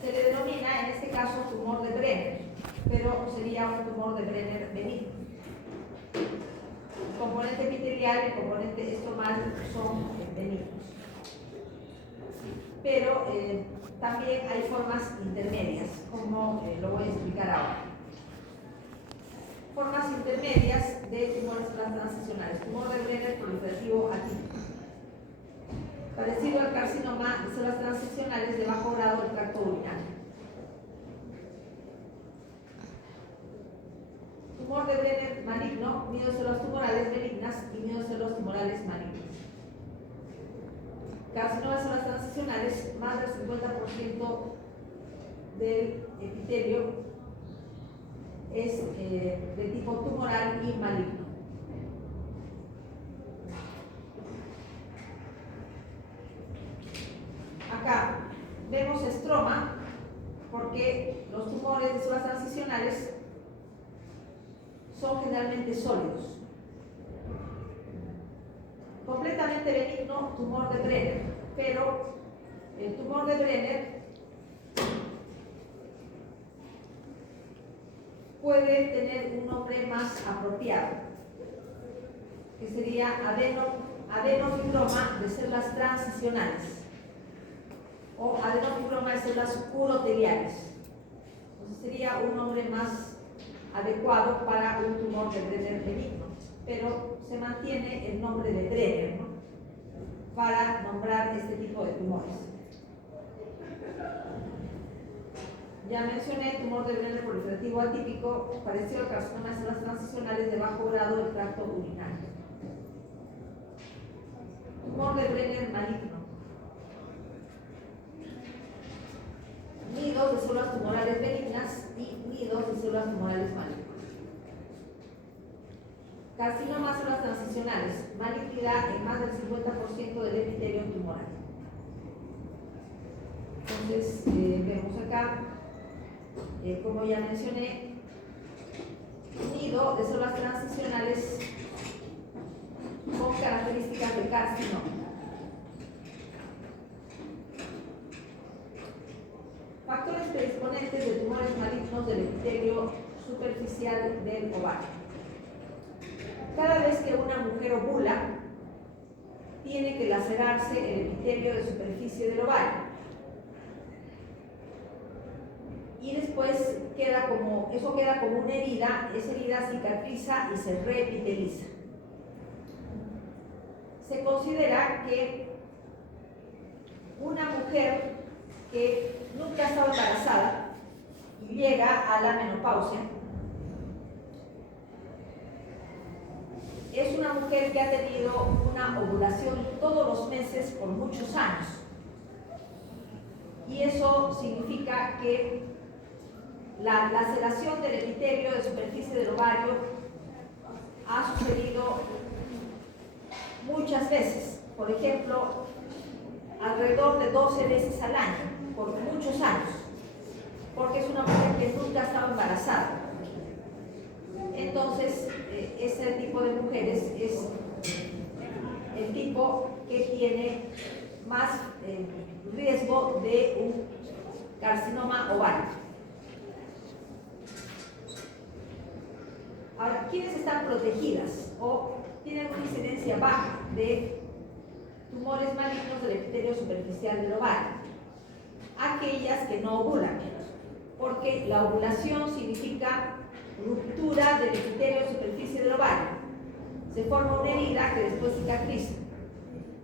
Se le denomina en este caso tumor de Brenner, pero sería un tumor de Brenner benigno. El componente epitelial y el componente estromal son benignos. Pero también hay formas intermedias, como lo voy a explicar ahora. Formas intermedias de tumores transicionales. Tumor de Brenner proliferativo atípico. Parecido al carcinoma de células transicionales de bajo grado del tracto urinario. Tumor de Brenner maligno, nido de células tumorales benignas y nido de células tumorales malignas. Carcinoma de células transicionales, más del 50% del epitelio es de tipo tumoral y maligno. Acá vemos estroma porque los tumores de células transicionales son generalmente sólidos. Completamente benigno, tumor de Brenner, pero el tumor de Brenner puede tener un nombre más apropiado, que sería adenofibroma de células transicionales o adenofibroma de células uroteliales. Entonces sería un nombre más adecuado para un tumor de Brenner benigno, pero se mantiene el nombre de Brenner, ¿no?, para nombrar este tipo de tumores. Ya mencioné el tumor de Brenner proliferativo atípico, parecido al carcinoma de células transicionales de bajo grado del tracto urinario. Tumor de Brenner maligno. Nidos de células tumorales benignas y nidos de células tumorales malignas. Carcinoma de células transicionales, malignidad en más del 50% del epitelio tumoral. Entonces, vemos acá, como ya mencioné, nido de células transicionales con características de carcinoma. Factores predisponentes de tumores malignos del epitelio superficial del ovario. Cada vez que una mujer ovula, tiene que lacerarse el epitelio de superficie del ovario. Y después eso queda como una herida, esa herida cicatriza y se reepiteliza. Se considera que una mujer que nunca ha estado embarazada y llega a la menopausia es una mujer que ha tenido una ovulación todos los meses por muchos años. Y eso significa que la laceración del epitelio de superficie del ovario ha sucedido muchas veces. Por ejemplo, alrededor de 12 veces al año, por muchos años, porque es una mujer que nunca ha estado embarazada. Entonces, ese tipo de mujeres es el tipo que tiene más riesgo de un carcinoma ovárico. Ahora, ¿quiénes están protegidas o tienen una incidencia baja de tumores malignos del epitelio superficial del ovario. Aquellas que no ovulan, porque la ovulación significa ruptura del epitelio superficie del ovario. Se forma una herida que después cicatriza.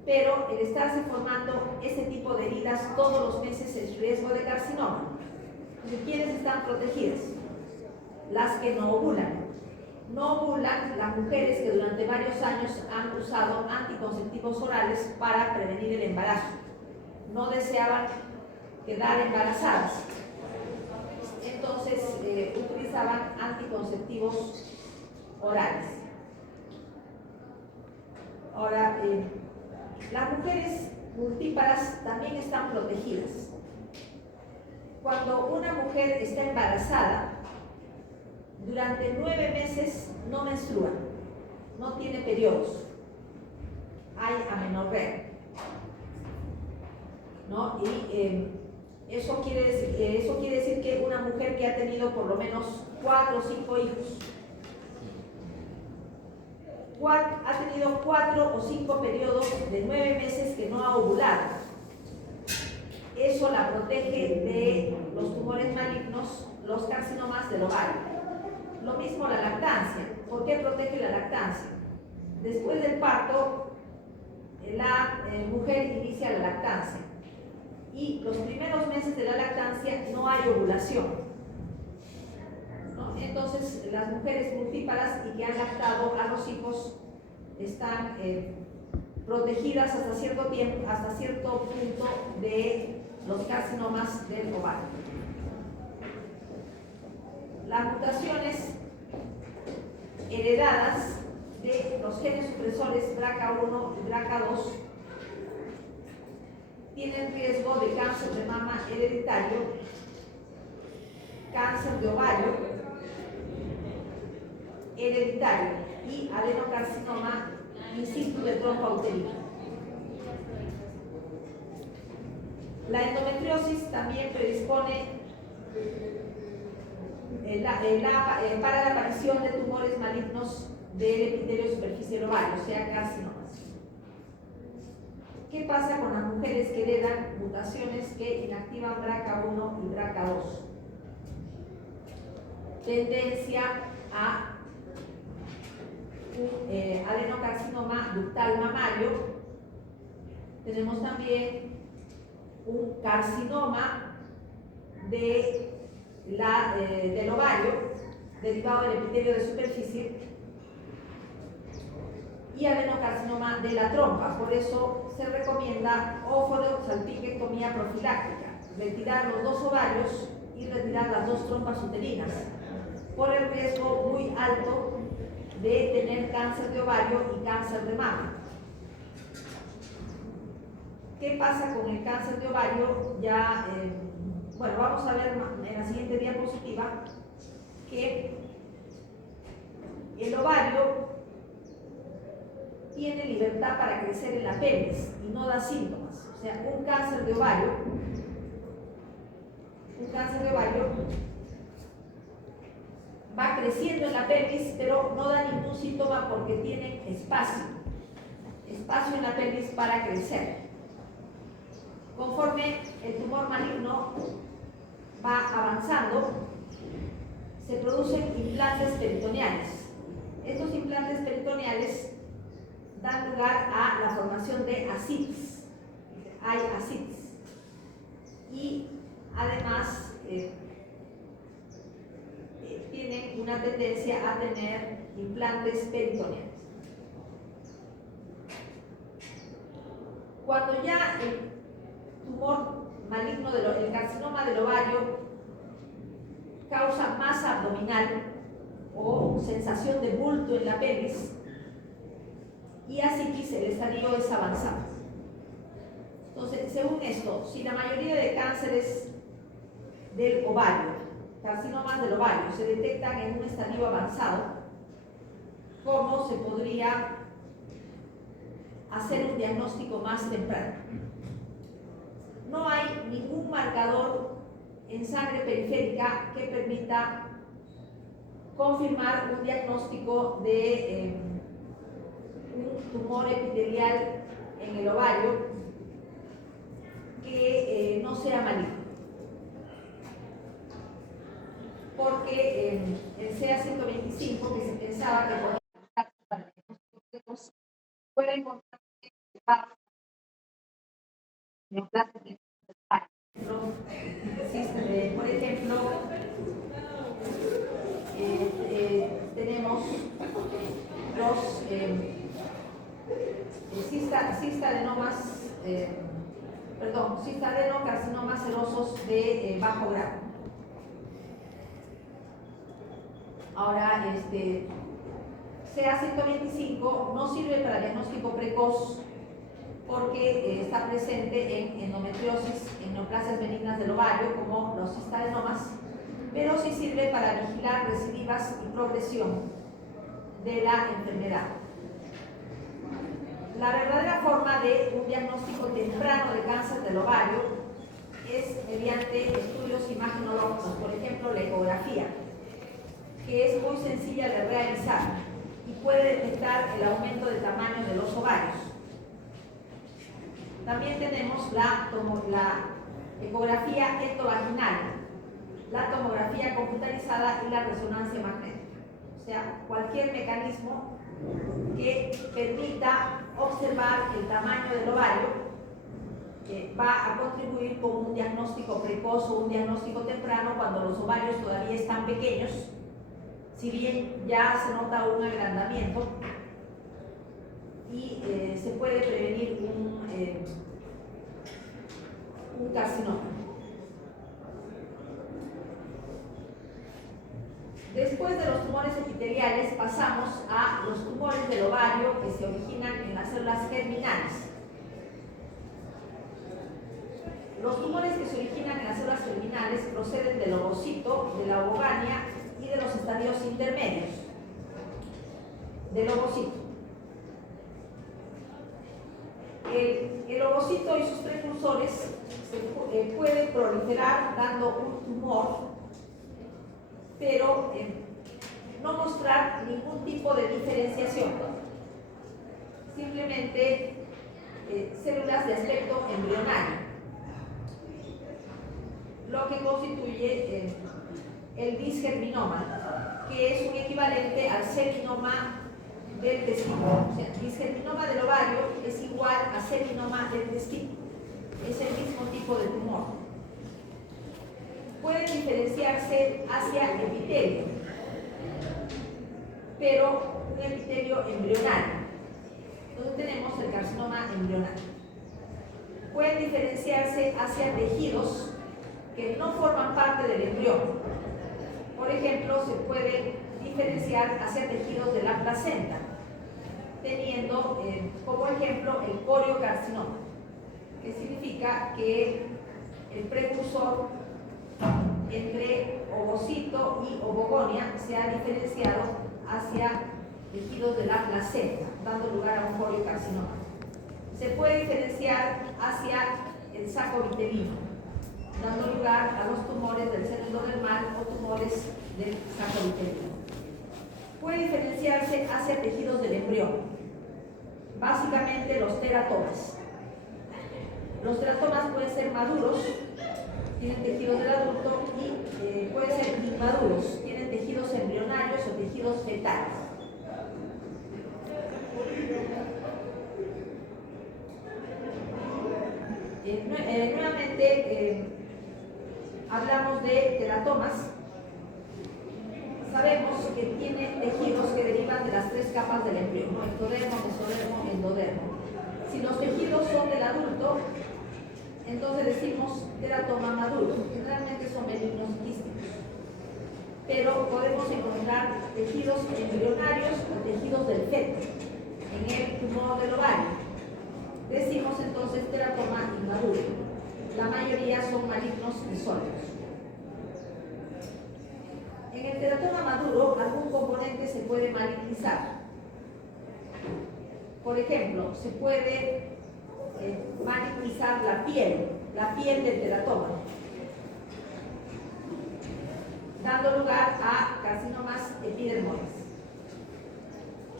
Pero el estarse formando ese tipo de heridas todos los meses es riesgo de carcinoma. Entonces, ¿quiénes están protegidas? Las que no ovulan. No ovulan las mujeres que durante varios años han usado anticonceptivos orales para prevenir el embarazo. No deseaban quedar embarazadas. Entonces utilizaban anticonceptivos orales. Ahora, las mujeres multíparas también están protegidas. Cuando una mujer está embarazada, durante 9 meses no menstrua, no tiene periodos, hay amenorrea, ¿no? Y eso quiere decir que una mujer que ha tenido por lo menos 4 o 5 hijos, ha tenido 4 o 5 periodos de 9 meses que no ha ovulado, eso la protege de los tumores malignos, los carcinomas del ovario. Lo mismo la lactancia. ¿Por qué protege la lactancia? Después del parto, la mujer inicia la lactancia y los primeros meses de la lactancia no hay ovulación, ¿no? Entonces las mujeres multíparas y que han lactado a los hijos están protegidas hasta cierto tiempo, hasta cierto punto de los carcinomas del ovario. Las mutaciones heredadas de los genes supresores BRCA1 y BRCA2 tienen riesgo de cáncer de mama hereditario, cáncer de ovario hereditario y adenocarcinoma in situ de trompa uterina. La endometriosis también predispone para la aparición de tumores malignos del epitelio superficial ovario, o sea, carcinomas. ¿Qué pasa con las mujeres que heredan mutaciones que inactivan BRCA1 y BRCA2? Tendencia a un adenocarcinoma ductal mamario. Tenemos también un carcinoma del ovario, derivado del epitelio de superficie, y adenocarcinoma de la trompa. Por eso se recomienda óforo-salpingectomía profiláctica, retirar los 2 ovarios y retirar las 2 trompas uterinas, por el riesgo muy alto de tener cáncer de ovario y cáncer de mama. ¿Qué pasa con el cáncer de ovario? Bueno, vamos a ver en la siguiente diapositiva que el ovario tiene libertad para crecer en la pelvis y no da síntomas. O sea, un cáncer de ovario va creciendo en la pelvis, pero no da ningún síntoma porque tiene espacio en la pelvis para crecer. Conforme el tumor maligno va avanzando, se producen implantes peritoneales. Estos implantes peritoneales dan lugar a la formación de ascites. Hay ascites. Y además tienen una tendencia a tener implantes peritoneales. Cuando ya el tumor maligno, el carcinoma del ovario, causa masa abdominal o sensación de bulto en la pelvis y ascitis, el estadio es avanzado. Entonces, según esto, si la mayoría de cánceres del ovario, carcinomas del ovario, se detectan en un estadio avanzado, ¿cómo se podría hacer un diagnóstico más temprano? No hay ningún marcador en sangre periférica que permita confirmar un diagnóstico de un tumor epitelial en el ovario que no sea maligno. Porque el CA125, que se pensaba que podía para diagnósticos, puede encontrar neoplasias de por ejemplo, tenemos los cistadenocarcinomas serosos de bajo grado. Ahora, CA125 no sirve para diagnóstico precoz porque está presente en endometriosis, en neoplasias benignas del ovario, como los cistadenomas, pero sí sirve para vigilar recidivas y progresión de la enfermedad. La verdadera forma de un diagnóstico temprano de cáncer del ovario es mediante estudios imagenológicos, por ejemplo, la ecografía, que es muy sencilla de realizar y puede detectar el aumento de tamaño de los ovarios. También tenemos la ecografía endovaginal, la tomografía computarizada y la resonancia magnética. O sea, cualquier mecanismo que permita observar el tamaño del ovario va a contribuir con un diagnóstico precoz o un diagnóstico temprano cuando los ovarios todavía están pequeños, si bien ya se nota un agrandamiento y se puede prevenir un carcinoma. Después de los tumores epiteliales pasamos a los tumores del ovario que se originan en las células germinales. Los tumores que se originan en las células germinales proceden del ovocito, de la ovogania y de los estadios intermedios del ovocito. El ovocito y sus precursores pueden proliferar dando un tumor, pero no mostrar ningún tipo de diferenciación, simplemente células de aspecto embrionario, lo que constituye el disgerminoma, que es un equivalente al seminoma del testículo. O sea, disgerminoma del ovario es igual a seminoma del testículo, es el mismo tipo de tumor. Pueden diferenciarse hacia epitelio, pero un epitelio embrionario. Entonces tenemos el carcinoma embrionario. Pueden diferenciarse hacia tejidos que no forman parte del embrión. Por ejemplo, se puede diferenciar hacia tejidos de la placenta, teniendo como ejemplo el coriocarcinoma, que significa que el precursor entre ovocito y ovogonia se ha diferenciado hacia tejidos de la placenta, dando lugar a un coriocarcinoma. Se puede diferenciar hacia el saco vitelino, dando lugar a los tumores del seno endodermal o tumores del saco vitelino. Puede diferenciarse hacia tejidos del embrión, básicamente los teratomas. Los teratomas pueden ser maduros, tienen tejidos del adulto, y pueden ser inmaduros, tienen tejidos embrionarios o tejidos fetales. Nuevamente hablamos de teratomas. Sabemos que tiene tejidos que derivan de las tres capas del embrión, ¿no? Ectodermo, mesodermo, endodermo. Si los tejidos son del adulto, entonces decimos teratoma maduro. Generalmente son benignos quísticos, pero podemos encontrar tejidos embrionarios o tejidos del feto en el tumor del ovario. Decimos entonces teratoma inmaduro. La mayoría son malignos y sólidos. En el teratoma maduro, algún componente se puede malignizar. Por ejemplo, se puede malignizar la piel del teratoma, dando lugar a carcinomas epidermoides.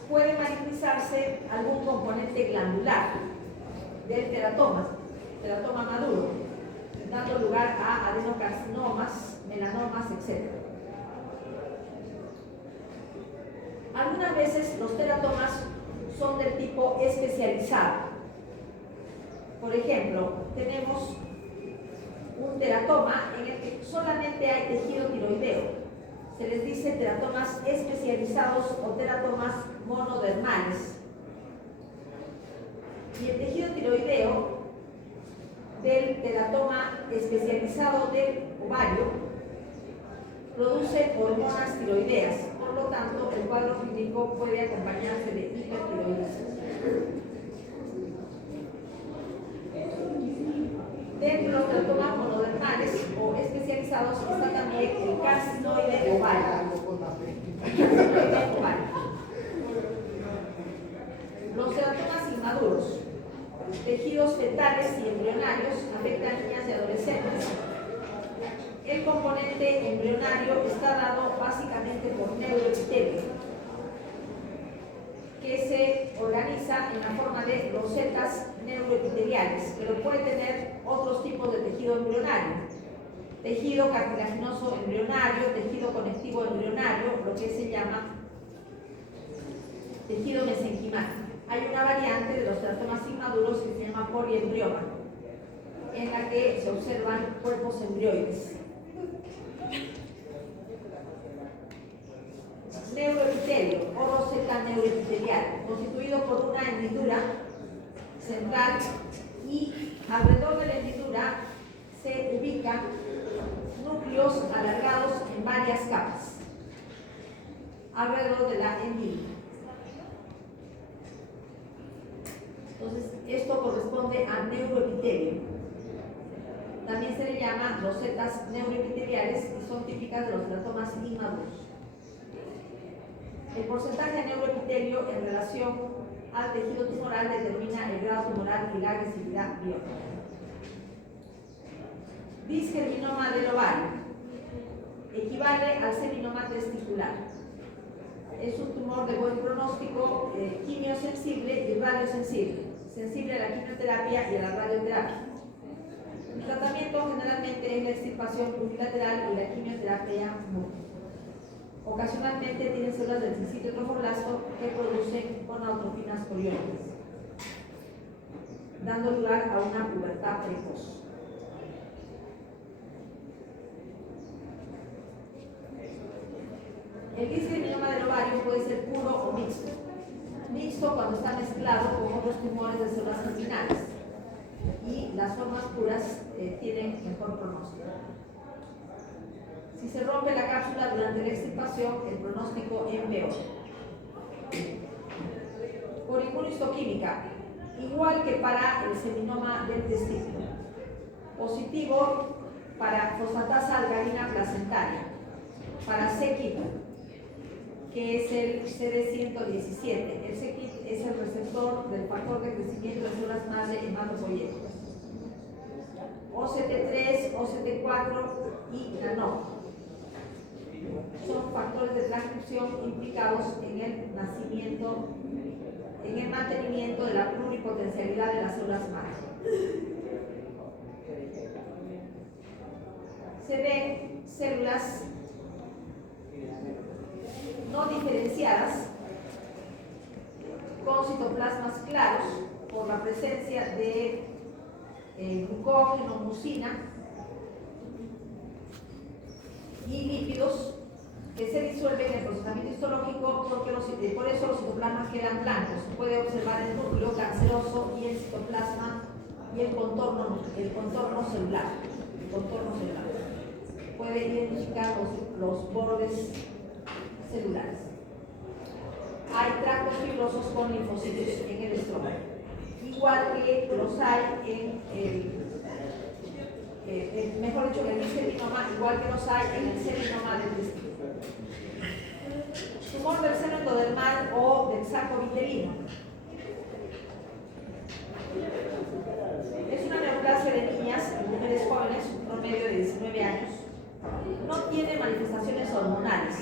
puede manifiestarse algún componente glandular del teratoma maduro, dando lugar a adenocarcinomas, melanomas, etc. Algunas veces los teratomas son del tipo especializado. Por ejemplo, tenemos un teratoma en el que solamente hay tejido tiroideo. Se les dice teratomas especializados o teratomas monodermales. Y el tejido tiroideo del teratoma especializado del ovario produce hormonas tiroideas. Por lo tanto, el cuadro clínico puede acompañarse de hipertiroidismo. Dentro de los teratomas monodermales o especializados está también el carcinoide ovario. Los teratomas inmaduros, tejidos fetales y embrionarios, afectan a niñas y adolescentes. El componente embrionario está dado básicamente por neuroepitelio, que se organiza en la forma de rosetas neuroepiteliales, pero puede tener otros tipos de tejido embrionario: tejido cartilaginoso embrionario, tejido conectivo embrionario, lo que se llama tejido mesenquimático. Hay una variante de los teratomas inmaduros que se llama poliembrioma, en la que se observan cuerpos embrioides. Neuroepitelio o roseta neuroepitelial, constituido por una hendidura central, y alrededor de la hendidura se ubican núcleos alargados en varias capas alrededor de la hendidura. Entonces, esto corresponde a neuroepitelio. También se le llama rosetas neuroepiteliales y son típicas de los teratomas inmaduros. El porcentaje de neuroepitelio en relación al tejido tumoral determina el grado tumoral y la agresividad biológica. Disgerminoma del ovario equivale al seminoma testicular. Es un tumor de buen pronóstico, quimiosensible y radiosensible, sensible a la quimioterapia y a la radioterapia. El tratamiento generalmente es la extirpación unilateral y la quimioterapia múltiple. Ocasionalmente tienen células del sitio trofoblasto que producen gonadotrophinas coriónicas, dando lugar a una pubertad precoz. El disgerminoma del ovario puede ser puro o mixto. Mixto cuando está mezclado con otros tumores de células germinales, y las formas puras tienen mejor pronóstico. Si se rompe la cápsula durante la extirpación, el pronóstico empeora. Por inmunohistoquímica, igual que para el seminoma del testículo. Positivo para fosfatasa alcalina placentaria, para c-KIT, que es el CD117. El c-KIT es el receptor del factor de crecimiento de células madre hematopoyéticas. OCT3, OCT4 y NANO son factores de transcripción implicados en el nacimiento, en el mantenimiento de la pluripotencialidad de las células madre. Se ven células no diferenciadas con citoplasmas claros por la presencia de glucógeno, mucina y lípidos que se disuelven en el procesamiento histológico, porque por eso los citoplasmas quedan blancos. Se puede observar el núcleo canceroso y el citoplasma y el contorno celular. Puede identificar los bordes celulares. Hay tractos fibrosos con linfocitos en el estómago, igual que los hay mejor dicho, en el disgerminoma, igual que los hay en el seminoma del testículo. Tumor del seno endodermal o del saco vitelino. Es una neoplasia de niñas y mujeres jóvenes, un promedio de 19 años. No tiene manifestaciones hormonales.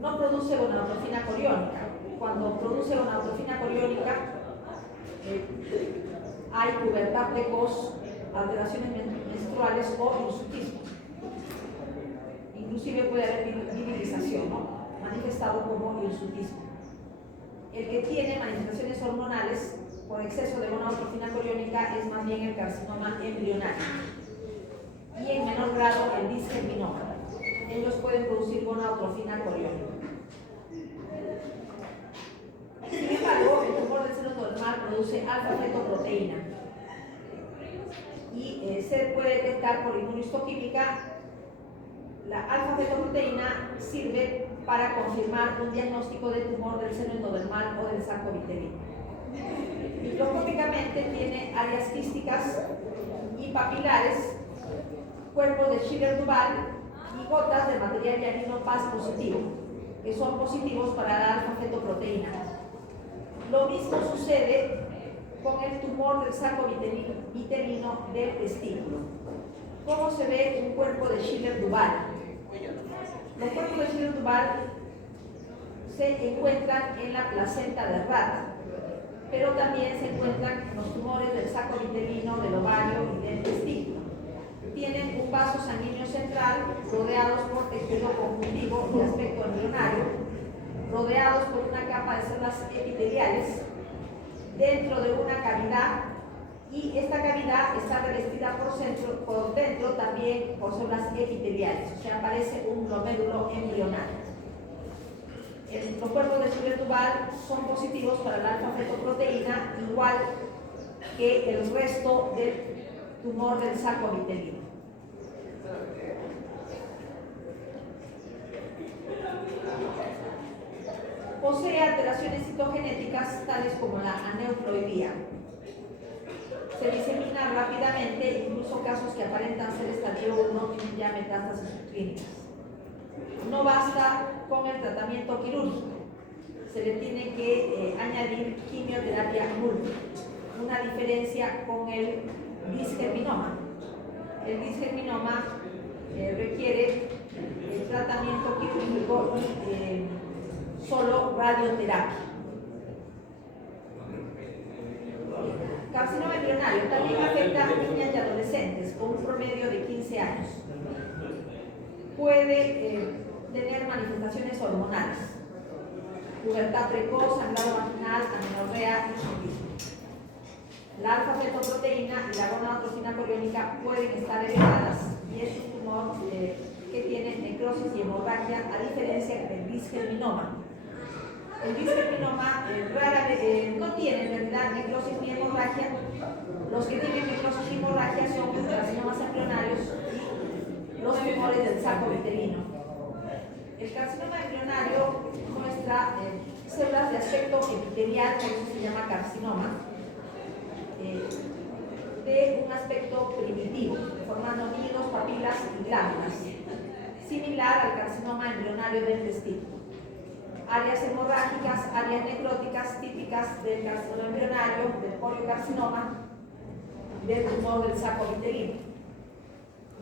No produce gonadotrofina coriónica. cuando produce una neutrofina coriónica, hay pubertad precoz, alteraciones menstruales o hirsutismo. Inclusive puede haber virilización, ¿no? Manifestado como hirsutismo. El que tiene manifestaciones hormonales por exceso de gonadotropina coriónica es más bien el carcinoma embrionario y en menor grado el disgerminoma. Ellos pueden producir gonadotropina coriónica. Sin embargo, el tumor del seno normal produce alfa-fetoproteína y se puede detectar por inmunohistoquímica. La alfa-fetoproteína sirve para confirmar un diagnóstico de tumor del seno endodermal o del saco vitelino. Microscópicamente tiene áreas quísticas y papilares, cuerpos de Schiller-Duval y gotas de material hialino Paz positivo, que son positivos para la alfa-fetoproteína. Lo mismo sucede con el tumor del saco vitelino del testículo. ¿Cómo se ve un cuerpo de Schiller-Duval? Los cuerpos de Schiller-Duval se encuentran en la placenta de rata, pero también se encuentran en los tumores del saco vitelino, del ovario y del testículo. Tienen un vaso sanguíneo central, rodeados por tejido conjuntivo de aspecto embrionario, rodeados por una capa de células epiteliales dentro de una cavidad, y esta cavidad está revestida por dentro también por células epiteliales, o sea, parece un glomérulo embrionario. Los cuerpos de Schiller-Duval son positivos para la alfa-fetoproteína, igual que el resto del tumor del saco vitelino. Posee alteraciones citogenéticas tales como la aneuploidía. Se disemina rápidamente, incluso casos que aparentan ser estadio 1 tienen ya metástasis clínicas. No basta con el tratamiento quirúrgico, se le tiene que añadir quimioterapia múltiple. Una diferencia con el disgerminoma. El disgerminoma requiere el tratamiento quirúrgico y solo radioterapia. Carcinoma embrionario también afecta a niñas y adolescentes con un promedio de 15 años. Puede tener manifestaciones hormonales, pubertad precoz, sangrado vaginal, amenorrea y hirsutismo. La alfa-fetoproteína y la gonadotropina coriónica pueden estar elevadas y es un tumor que tiene necrosis y hemorragia, a diferencia del disgerminoma. El disgerminoma no tiene en realidad necrosis ni hemorragia. Los que tienen necrosis y hemorragia son los carcinomas embrionarios y los tumores del saco vitelino. El carcinoma embrionario muestra células de aspecto epitelial, por eso se llama carcinoma, de un aspecto primitivo, formando nidos, papilas y glándulas, similar al carcinoma embrionario del testículo. Áreas hemorrágicas, áreas necróticas típicas del carcinoma embrionario, del coriocarcinoma, del tumor del saco vitelino.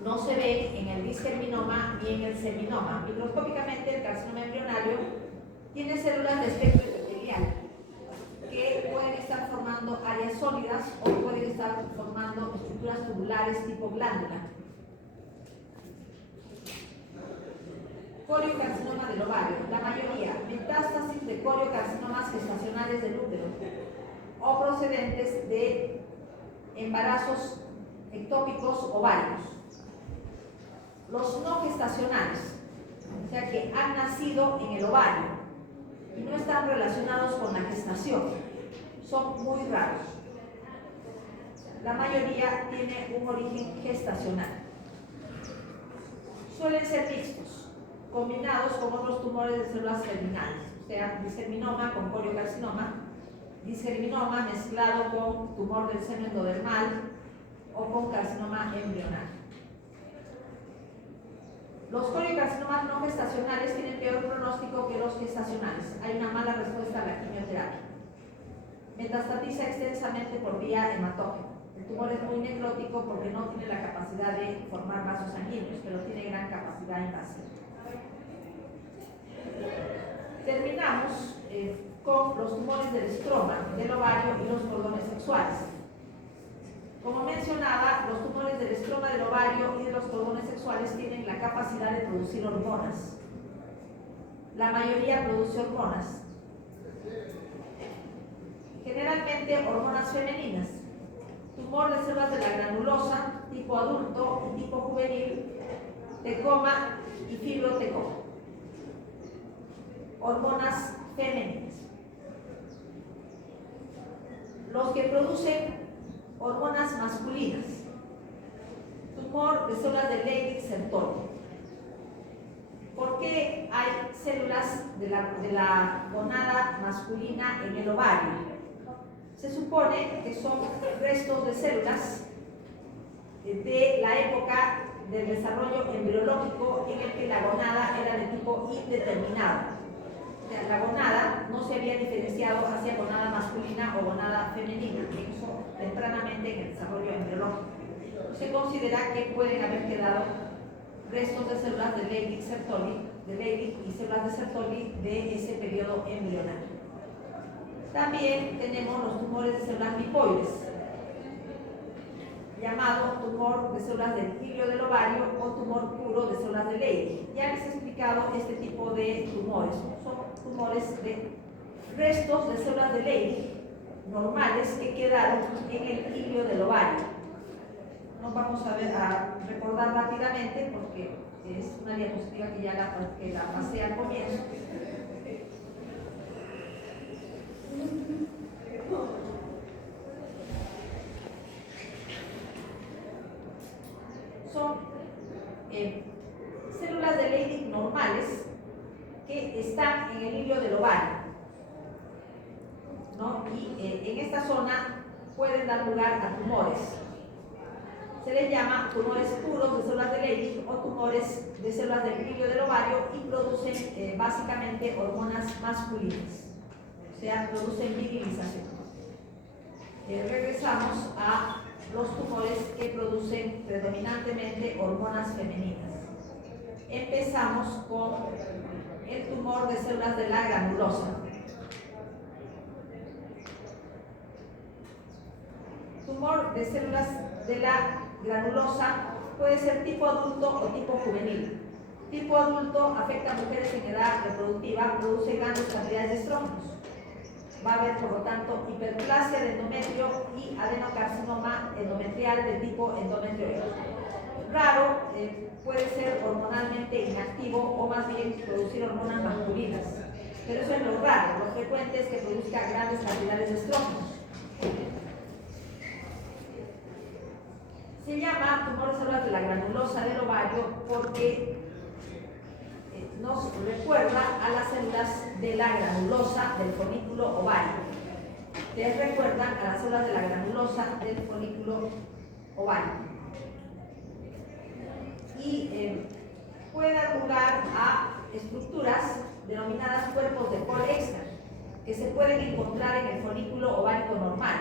No se ve en el disgerminoma ni en el seminoma. Microscópicamente, el carcinoma embrionario tiene células de espectro epitelial que pueden estar formando áreas sólidas o pueden estar formando estructuras tubulares tipo glándula. Coriocarcinoma del ovario, la mayoría metástasis de coriocarcinomas gestacionales del útero o procedentes de embarazos ectópicos ovarios. Los no gestacionales, o sea que han nacido en el ovario y no están relacionados con la gestación, son muy raros. La mayoría tiene un origen gestacional. Suelen ser mixtos, combinados con otros tumores de células germinales, o sea, disgerminoma con coriocarcinoma, disgerminoma mezclado con tumor del seno endodermal o con carcinoma embrionario. Los coriocarcinomas no gestacionales tienen peor pronóstico que los gestacionales. Hay una mala respuesta a la quimioterapia. Metastatiza extensamente por vía hematógena. El tumor es muy necrótico porque no tiene la capacidad de formar vasos sanguíneos, pero tiene gran capacidad invasiva. Terminamos con los tumores del estroma, del ovario y los cordones sexuales. Como mencionaba, los tumores del estroma, del ovario y de los cordones sexuales tienen la capacidad de producir hormonas. La mayoría produce hormonas. Generalmente hormonas femeninas. Tumor de células de la granulosa, tipo adulto y tipo juvenil, tecoma y fibrotecoma. Hormonas femeninas. Los que producen hormonas masculinas. Tumor de células de Leydig-Sertoli. ¿Por qué hay células de la gonada masculina en el ovario? Se supone que son restos de células de la época del desarrollo embriológico en el que la gonada era de tipo indeterminado. O sea, la gonada no se había diferenciado hacia gonada masculina o gonada femenina, eso tempranamente en el desarrollo embriológico. Se considera que pueden haber quedado restos de células de Leydig-Sertoli, de Leydig y células de Sertoli de ese periodo embrionario. También tenemos los tumores de células lipoides, llamado tumor de células del hilio del ovario o tumor puro de células de Leydig. Ya les he explicado este tipo de tumores. Son tumores de restos de células de Leydig normales que quedaron en el hilio del ovario. Nos vamos a recordar rápidamente porque es una diapositiva que ya la pasé al comienzo. Son células de Leydig normales que están en el hilio del ovario, ¿no? Y en esta zona pueden dar lugar a tumores. Se les llama tumores puros de células de Leydig o tumores de células del hilio del ovario y producen básicamente hormonas masculinas, o sea, producen virilización. Regresamos a los tumores que producen predominantemente hormonas femeninas. Empezamos con el tumor de células de la granulosa. Tumor de células de la granulosa puede ser tipo adulto o tipo juvenil. Tipo adulto afecta a mujeres en edad reproductiva, produce grandes cantidades de estrógenos. Va a haber, por lo tanto, hiperplasia de endometrio y adenocarcinoma endometrial de tipo endometrioide. Raro, puede ser hormonalmente inactivo o más bien producir hormonas masculinas. Pero eso es lo raro. Lo frecuente es que produzca grandes cantidades de estrógenos. Se llama tumor de células de la granulosa del ovario porque nos recuerda a las células de la granulosa del folículo ovario. Les recuerdan a las células de la granulosa del folículo ovario. Y puede dar lugar a estructuras denominadas cuerpos de Cole extra, que se pueden encontrar en el folículo ovárico normal.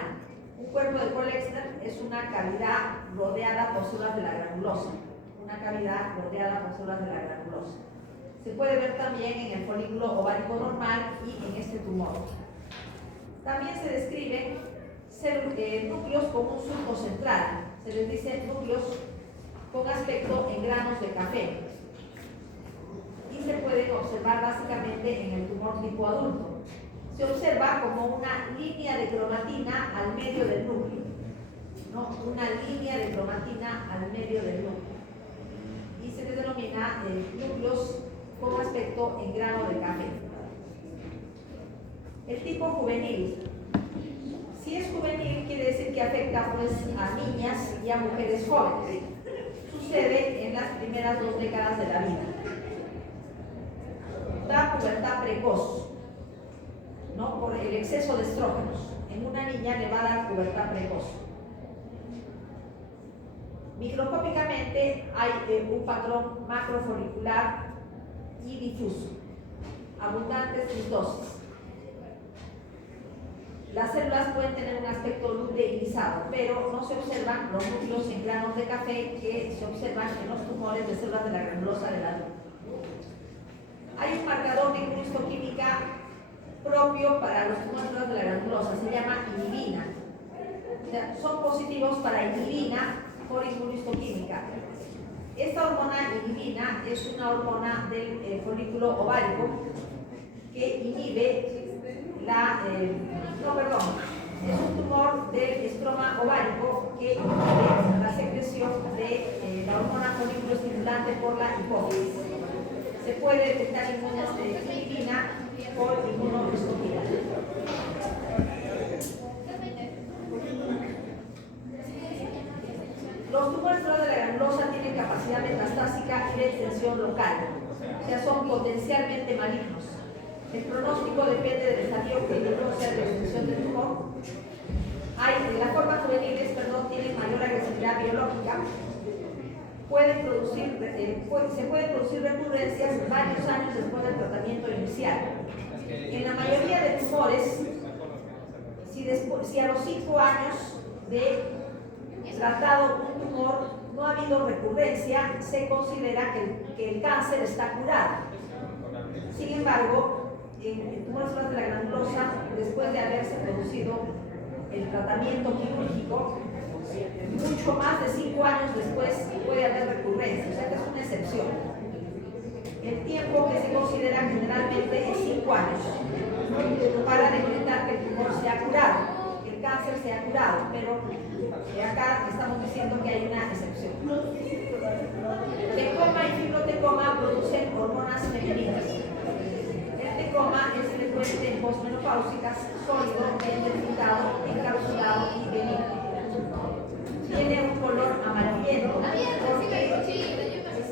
Un cuerpo de Cole extra es una cavidad rodeada por células de la granulosa. Una cavidad rodeada por células de la granulosa. Se puede ver también en el folículo ovárico normal y en este tumor. También se describen núcleos con un surco central. Se les dice núcleos con aspecto en granos de café. Y se pueden observar básicamente en el tumor tipo adulto. Se observa como una línea de cromatina al medio del núcleo, ¿no? Una línea de cromatina al medio del núcleo. Y se les denomina núcleos con aspecto en grano de café. El tipo juvenil. Si es juvenil, quiere decir que afecta pues, a niñas y a mujeres jóvenes. Sucede en las primeras 2 décadas de la vida. Da pubertad precoz, ¿no? Por el exceso de estrógenos. En una niña le va a dar pubertad precoz. Microscópicamente hay un patrón macrofolicular y difuso, abundantes citosis. Las células pueden tener un aspecto nucleizado, pero no se observan los núcleos en granos de café que se observan en los tumores de células de la granulosa del adulto. Hay un marcador de inmunohistoquímica propio para los tumores de la granulosa, se llama inhibina. O sea, son positivos para inhibina por inmunohistoquímica. Esta hormona inhibina es una hormona del folículo ovárico que inhibe es un tumor del estroma ovárico que inhibe la secreción de la hormona folículo estimulante por la hipófisis. Se puede detectar inhibina por inmunohistoquímica. Los tumores de la granulosa tienen capacidad metastásica y de extensión local, o sea, son potencialmente malignos. El pronóstico depende del estadio clínico, o sea, de la extensión del tumor. Las formas juveniles, tienen mayor agresividad biológica. Se pueden producir recurrencias varios años después del tratamiento inicial. En la mayoría de tumores, si a los 5 años de tratado un tumor no ha habido recurrencia, se considera que el cáncer está curado. Sin embargo, en tumores de la granulosa, después de haberse producido el tratamiento quirúrgico, mucho más de 5 años después puede haber recurrencia, o sea que es una excepción. El tiempo que se considera generalmente es 5 años para decretar que el tumor se ha curado, que el cáncer se ha curado, pero acá estamos diciendo que hay una excepción. Tecoma y fibrotecoma producen hormonas femeninas. El tecoma es frecuente en posmenopáusicas, sólido, bien delimitado, encapsulado y benigno. Tiene un color amarillento porque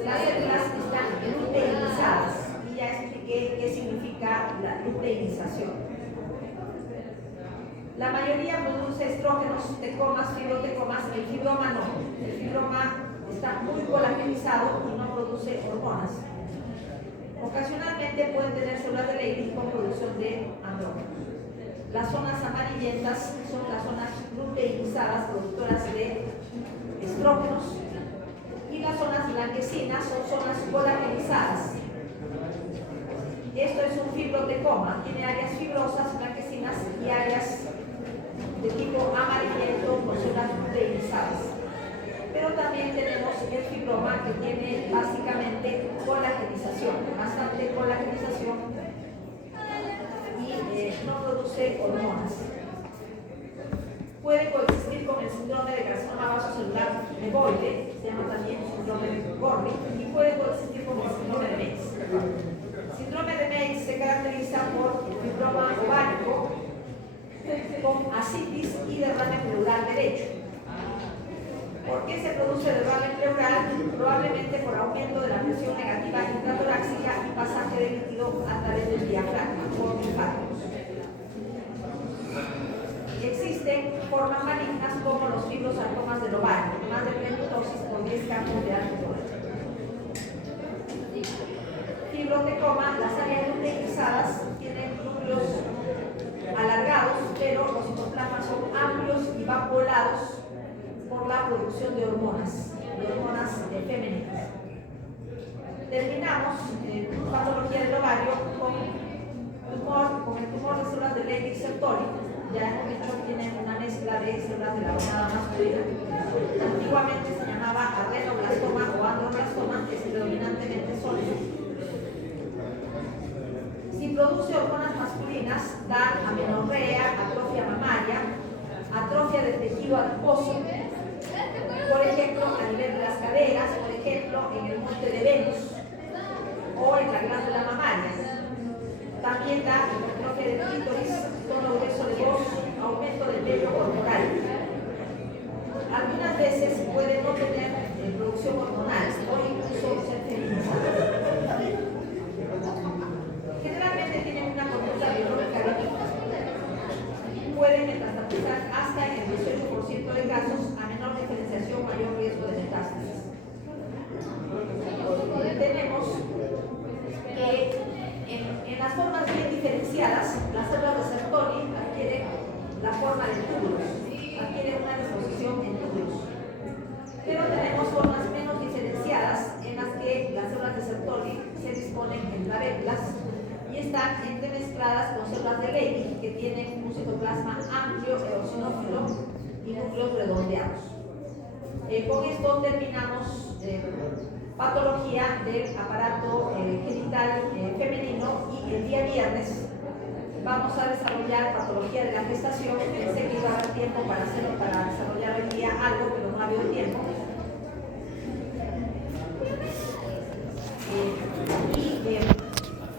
las células están luteinizadas y ya expliqué qué significa la luteinización. La mayoría produce estrógenos, tecomas, fibrotecomas, el fibroma no. El fibroma está muy colagenizado y no produce hormonas. Ocasionalmente pueden tener células de Leydig con producción de andrógenos. Las zonas amarillentas son las zonas luteinizadas, productoras de estrógenos, y las zonas blanquecinas son zonas colagenizadas. Esto es un fibrotecoma, tiene áreas fibrosas, blanquecinas y áreas de tipo amarillento con células luteinizadas. Pero también tenemos el fibroma que tiene básicamente colagenización, bastante colagenización y no produce hormonas. Puede coexistir con el síndrome de carcinoma vasocelular nevoide, se llama también síndrome de Gorlin, y puede coexistir con el síndrome de Meigs. El síndrome de Meigs se caracteriza por el fibroma ovárico con ascitis y derrame pleural derecho. ¿Por qué se produce derrame pleural? Probablemente por aumento de la presión negativa intratorácica y pasaje de líquido a través del diafragma por linfáticos. Existen formas malignas como los fibrosarcomas del ovario, más de plenitosis por 10 campos de alto poder. Fibrotecoma, las áreas luteinizadas tienen núcleos alargados, pero los citoplasmas son amplios y vapolados por la producción de hormonas femeninas. Terminamos patología del ovario con el tumor de células de Leydig sertoli. Ya hemos dicho que tiene una mezcla de células de la gonada masculina. Antiguamente se llamaba adenoblastoma o androblastoma, que es predominantemente sólido. Si produce hormonas masculinas, da amenorrea, atrofia mamaria, atrofia del tejido adiposo, por ejemplo, a nivel de las caderas, por ejemplo, en el monte de Venus o en la glándula mamaria. También da hipertrofia del clítoris, tono grueso de voz, aumento del vello corporal. Algunas veces puede no tener producción hormonal o incluso ser feminizada. Generalmente tienen una conducta biológica benigna. Pueden metastatizar hasta en el 18% de casos, a menor diferenciación, mayor riesgo de metástasis. Tenemos que en las formas bien diferenciadas, las células de Sertoli adquieren la forma de túbulos, adquieren una disposición en túbulos. Pero tenemos formas menos diferenciadas en las que las células de Sertoli se disponen en clavéculas, y están entremezcladas con células de Levy que tienen un citoplasma amplio, eosinófilo y núcleos redondeados. Con esto terminamos patología del aparato genital femenino y el día viernes vamos a desarrollar patología de la gestación. Pensé que iba a haber tiempo para hacerlo, para desarrollar hoy día algo, pero no ha habido tiempo.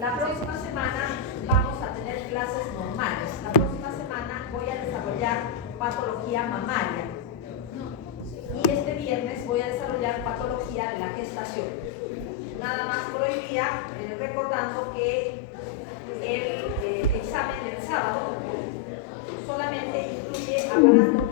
La próxima semana vamos a tener clases normales. La próxima semana voy a desarrollar patología mamaria. Y este viernes voy a desarrollar patología de la gestación. Nada más por hoy día, recordando que el examen del sábado solamente incluye aparato